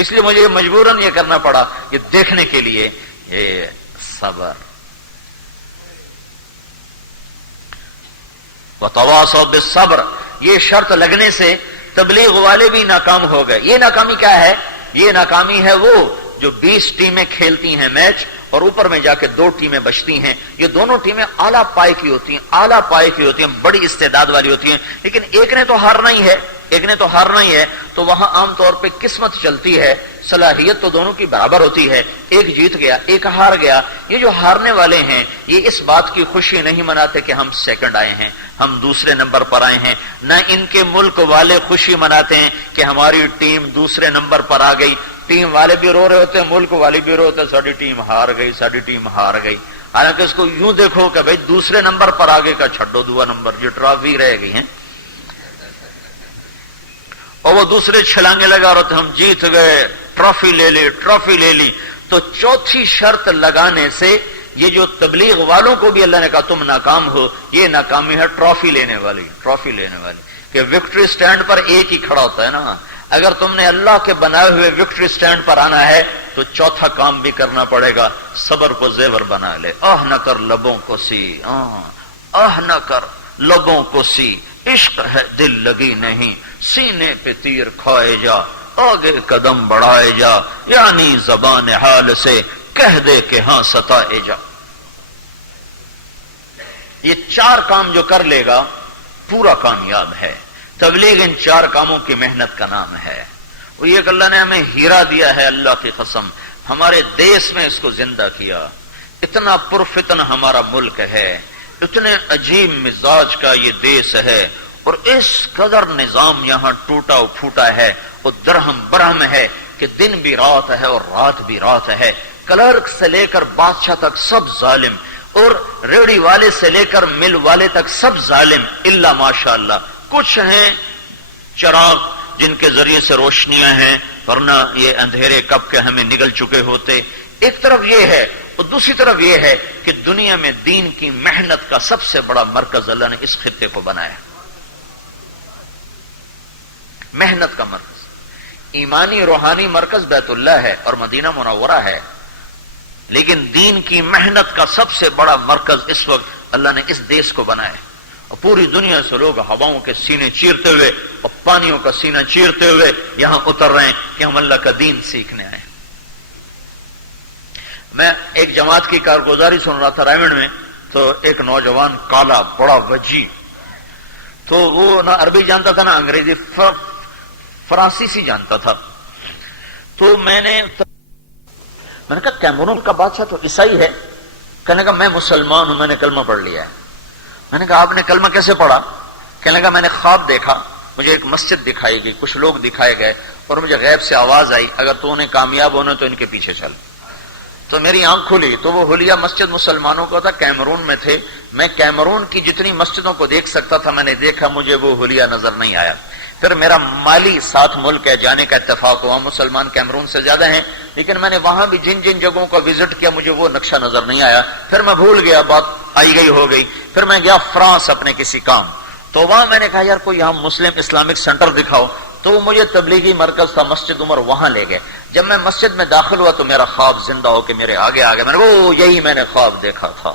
اس لیے مجھے مجبوراً یہ کرنا پڑا، یہ دیکھنے کے لیے یہ صبر۔ وتواصوا بالصبر، یہ شرط لگنے سے تبلیغ والے بھی ناکام ہو گئے۔ یہ ناکامی کیا ہے؟ یہ ناکامی ہے وہ جو 20 ٹیمیں کھیلتی ہیں میچ، اور اوپر میں جا کے 2 ٹیمیں بچتی ہیں، یہ دونوں ٹیمیں اعلیٰ پائے کی ہوتی ہیں، اعلیٰ پائے کی ہوتی ہیں، بڑی استعداد والی ہوتی ہیں، لیکن ایک نے تو ہارنا ہی ہے، ایک نے تو ہارنا ہی ہے، تو وہاں عام طور پہ قسمت چلتی ہے، صلاحیت تو دونوں کی برابر ہوتی ہے، ایک جیت گیا ایک ہار گیا۔ یہ جو ہارنے والے ہیں یہ اس بات کی خوشی نہیں مناتے کہ ہم سیکنڈ آئے ہیں، ہم دوسرے نمبر پر آئے ہیں، نہ ان کے ملک والے خوشی مناتے ہیں کہ ہماری ٹیم دوسرے نمبر پر آ گئی۔ ٹیم والے بھی رو رہے ہوتے ہیں، ملک والے بھی رو ہوتے ہیں، ساری ٹیم ہار گئی، ساری ٹیم ہار گئی۔ حالانکہ اس کو یوں دیکھو کہ بھائی دوسرے نمبر پر آگے کا چھڈو، دوا نمبر جو ٹرافی رہ گئی ہیں، اور وہ دوسرے چھلانگے لگا رہے تھے ہم جیت گئے، ٹرافی لے لی، ٹرافی لے لی۔ تو چوتھی شرط لگانے سے یہ جو تبلیغ والوں کو بھی اللہ نے کہا تم ناکام ہو، یہ ناکامی ہے ٹرافی لینے والی، ٹرافی لینے والی، کہ وکٹری سٹینڈ پر ایک ہی کھڑا ہوتا ہے نا۔ اگر تم نے اللہ کے بنائے ہوئے وکٹری سٹینڈ پر آنا ہے تو چوتھا کام بھی کرنا پڑے گا، صبر کو زیور بنا لے۔ آہ نہ کر لبوں کو سی، آہ نہ کر لبوں کو سی، عشق ہے دل لگی نہیں، سینے پہ تیر کھائے جا، آگے قدم بڑھائے جا، یعنی زبان حال سے کہہ دے کہ ہاں ستائے جا۔ یہ 4 کام جو کر لے گا پورا کامیاب ہے۔ تبلیغ ان 4 کاموں کی محنت کا نام ہے، اور یہ کہ اللہ نے ہمیں ہیرا دیا ہے، اللہ کی قسم ہمارے دیس میں اس کو زندہ کیا۔ اتنا پرفتن ہمارا ملک ہے، اتنے عجیب مزاج کا یہ دیس ہے، اور اس قدر نظام یہاں ٹوٹا پھوٹا ہے اور درہم برہم ہے کہ دن بھی رات ہے اور رات بھی رات ہے، کلرک سے لے کر بادشاہ تک سب ظالم، اور ریڑی والے سے لے کر مل والے تک سب ظالم، الا ماشاءاللہ کچھ ہیں چراغ جن کے ذریعے سے روشنیاں ہیں، ورنہ یہ اندھیرے کب کے ہمیں نگل چکے ہوتے۔ ایک طرف یہ ہے، اور دوسری طرف یہ ہے کہ دنیا میں دین کی محنت کا سب سے بڑا مرکز اللہ نے اس خطے کو بنایا، محنت کا مرکز، ایمانی روحانی مرکز بیت اللہ ہے اور مدینہ منورہ ہے، لیکن دین کی محنت کا سب سے بڑا مرکز اس وقت اللہ نے اس دیس کو بنایا، اور پوری دنیا سے لوگ ہواؤں کے سینے چیرتے ہوئے اور پانیوں کا سینہ چیرتے ہوئے یہاں اتر رہے ہیں کہ ہم اللہ کا دین سیکھنے آئے۔ میں ایک جماعت کی کارگزاری سن رہا تھا رائمنڈ میں، تو ایک نوجوان کالا بڑا وجی، تو وہ نہ عربی جانتا تھا نہ انگریزی، فرانسیسی جانتا تھا، تو میں نے کہا کیمرون کا بادشاہ تو عیسائی ہے؟ کہنے لگا میں مسلمان ہوں، میں نے کلمہ پڑھ لیا ہے۔ میں نے کہا آپ نے کلمہ کیسے پڑھا؟ کہنے لگا میں نے خواب دیکھا، مجھے ایک مسجد دکھائی گئی، کچھ لوگ دکھائے گئے، اور مجھے غیب سے آواز آئی اگر تو انہیں کامیاب ہونا تو ان کے پیچھے چل۔ تو میری آنکھ کھلی تو وہ حلیہ مسجد مسلمانوں کا تھا، کیمرون میں تھے، میں کیمرون کی جتنی مسجدوں کو دیکھ سکتا تھا میں نے دیکھا، مجھے وہ حلیہ نظر نہیں آیا۔ پھر میرا مالی 7 ملک ہے جانے کا اتفاق ہوا، مسلمان کیمرون سے زیادہ ہیں، لیکن میں نے وہاں بھی جن جن جگہوں کو وزٹ کیا مجھے وہ نقشہ نظر نہیں آیا۔ پھر میں بھول گیا، بات آئی گئی ہو گئی۔ پھر میں گیا فرانس اپنے کسی کام، تو وہاں میں نے کہا یار کوئی یہاں مسلم اسلامک سینٹر دکھاؤ، تو وہ مجھے تبلیغی مرکز تھا مسجد عمر، وہاں لے گئے۔ جب میں مسجد میں داخل ہوا تو میرا خواب زندہ ہو کے میرے آگے آ گیا، میں نے کہا او یہی میں نے خواب دیکھا تھا۔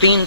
3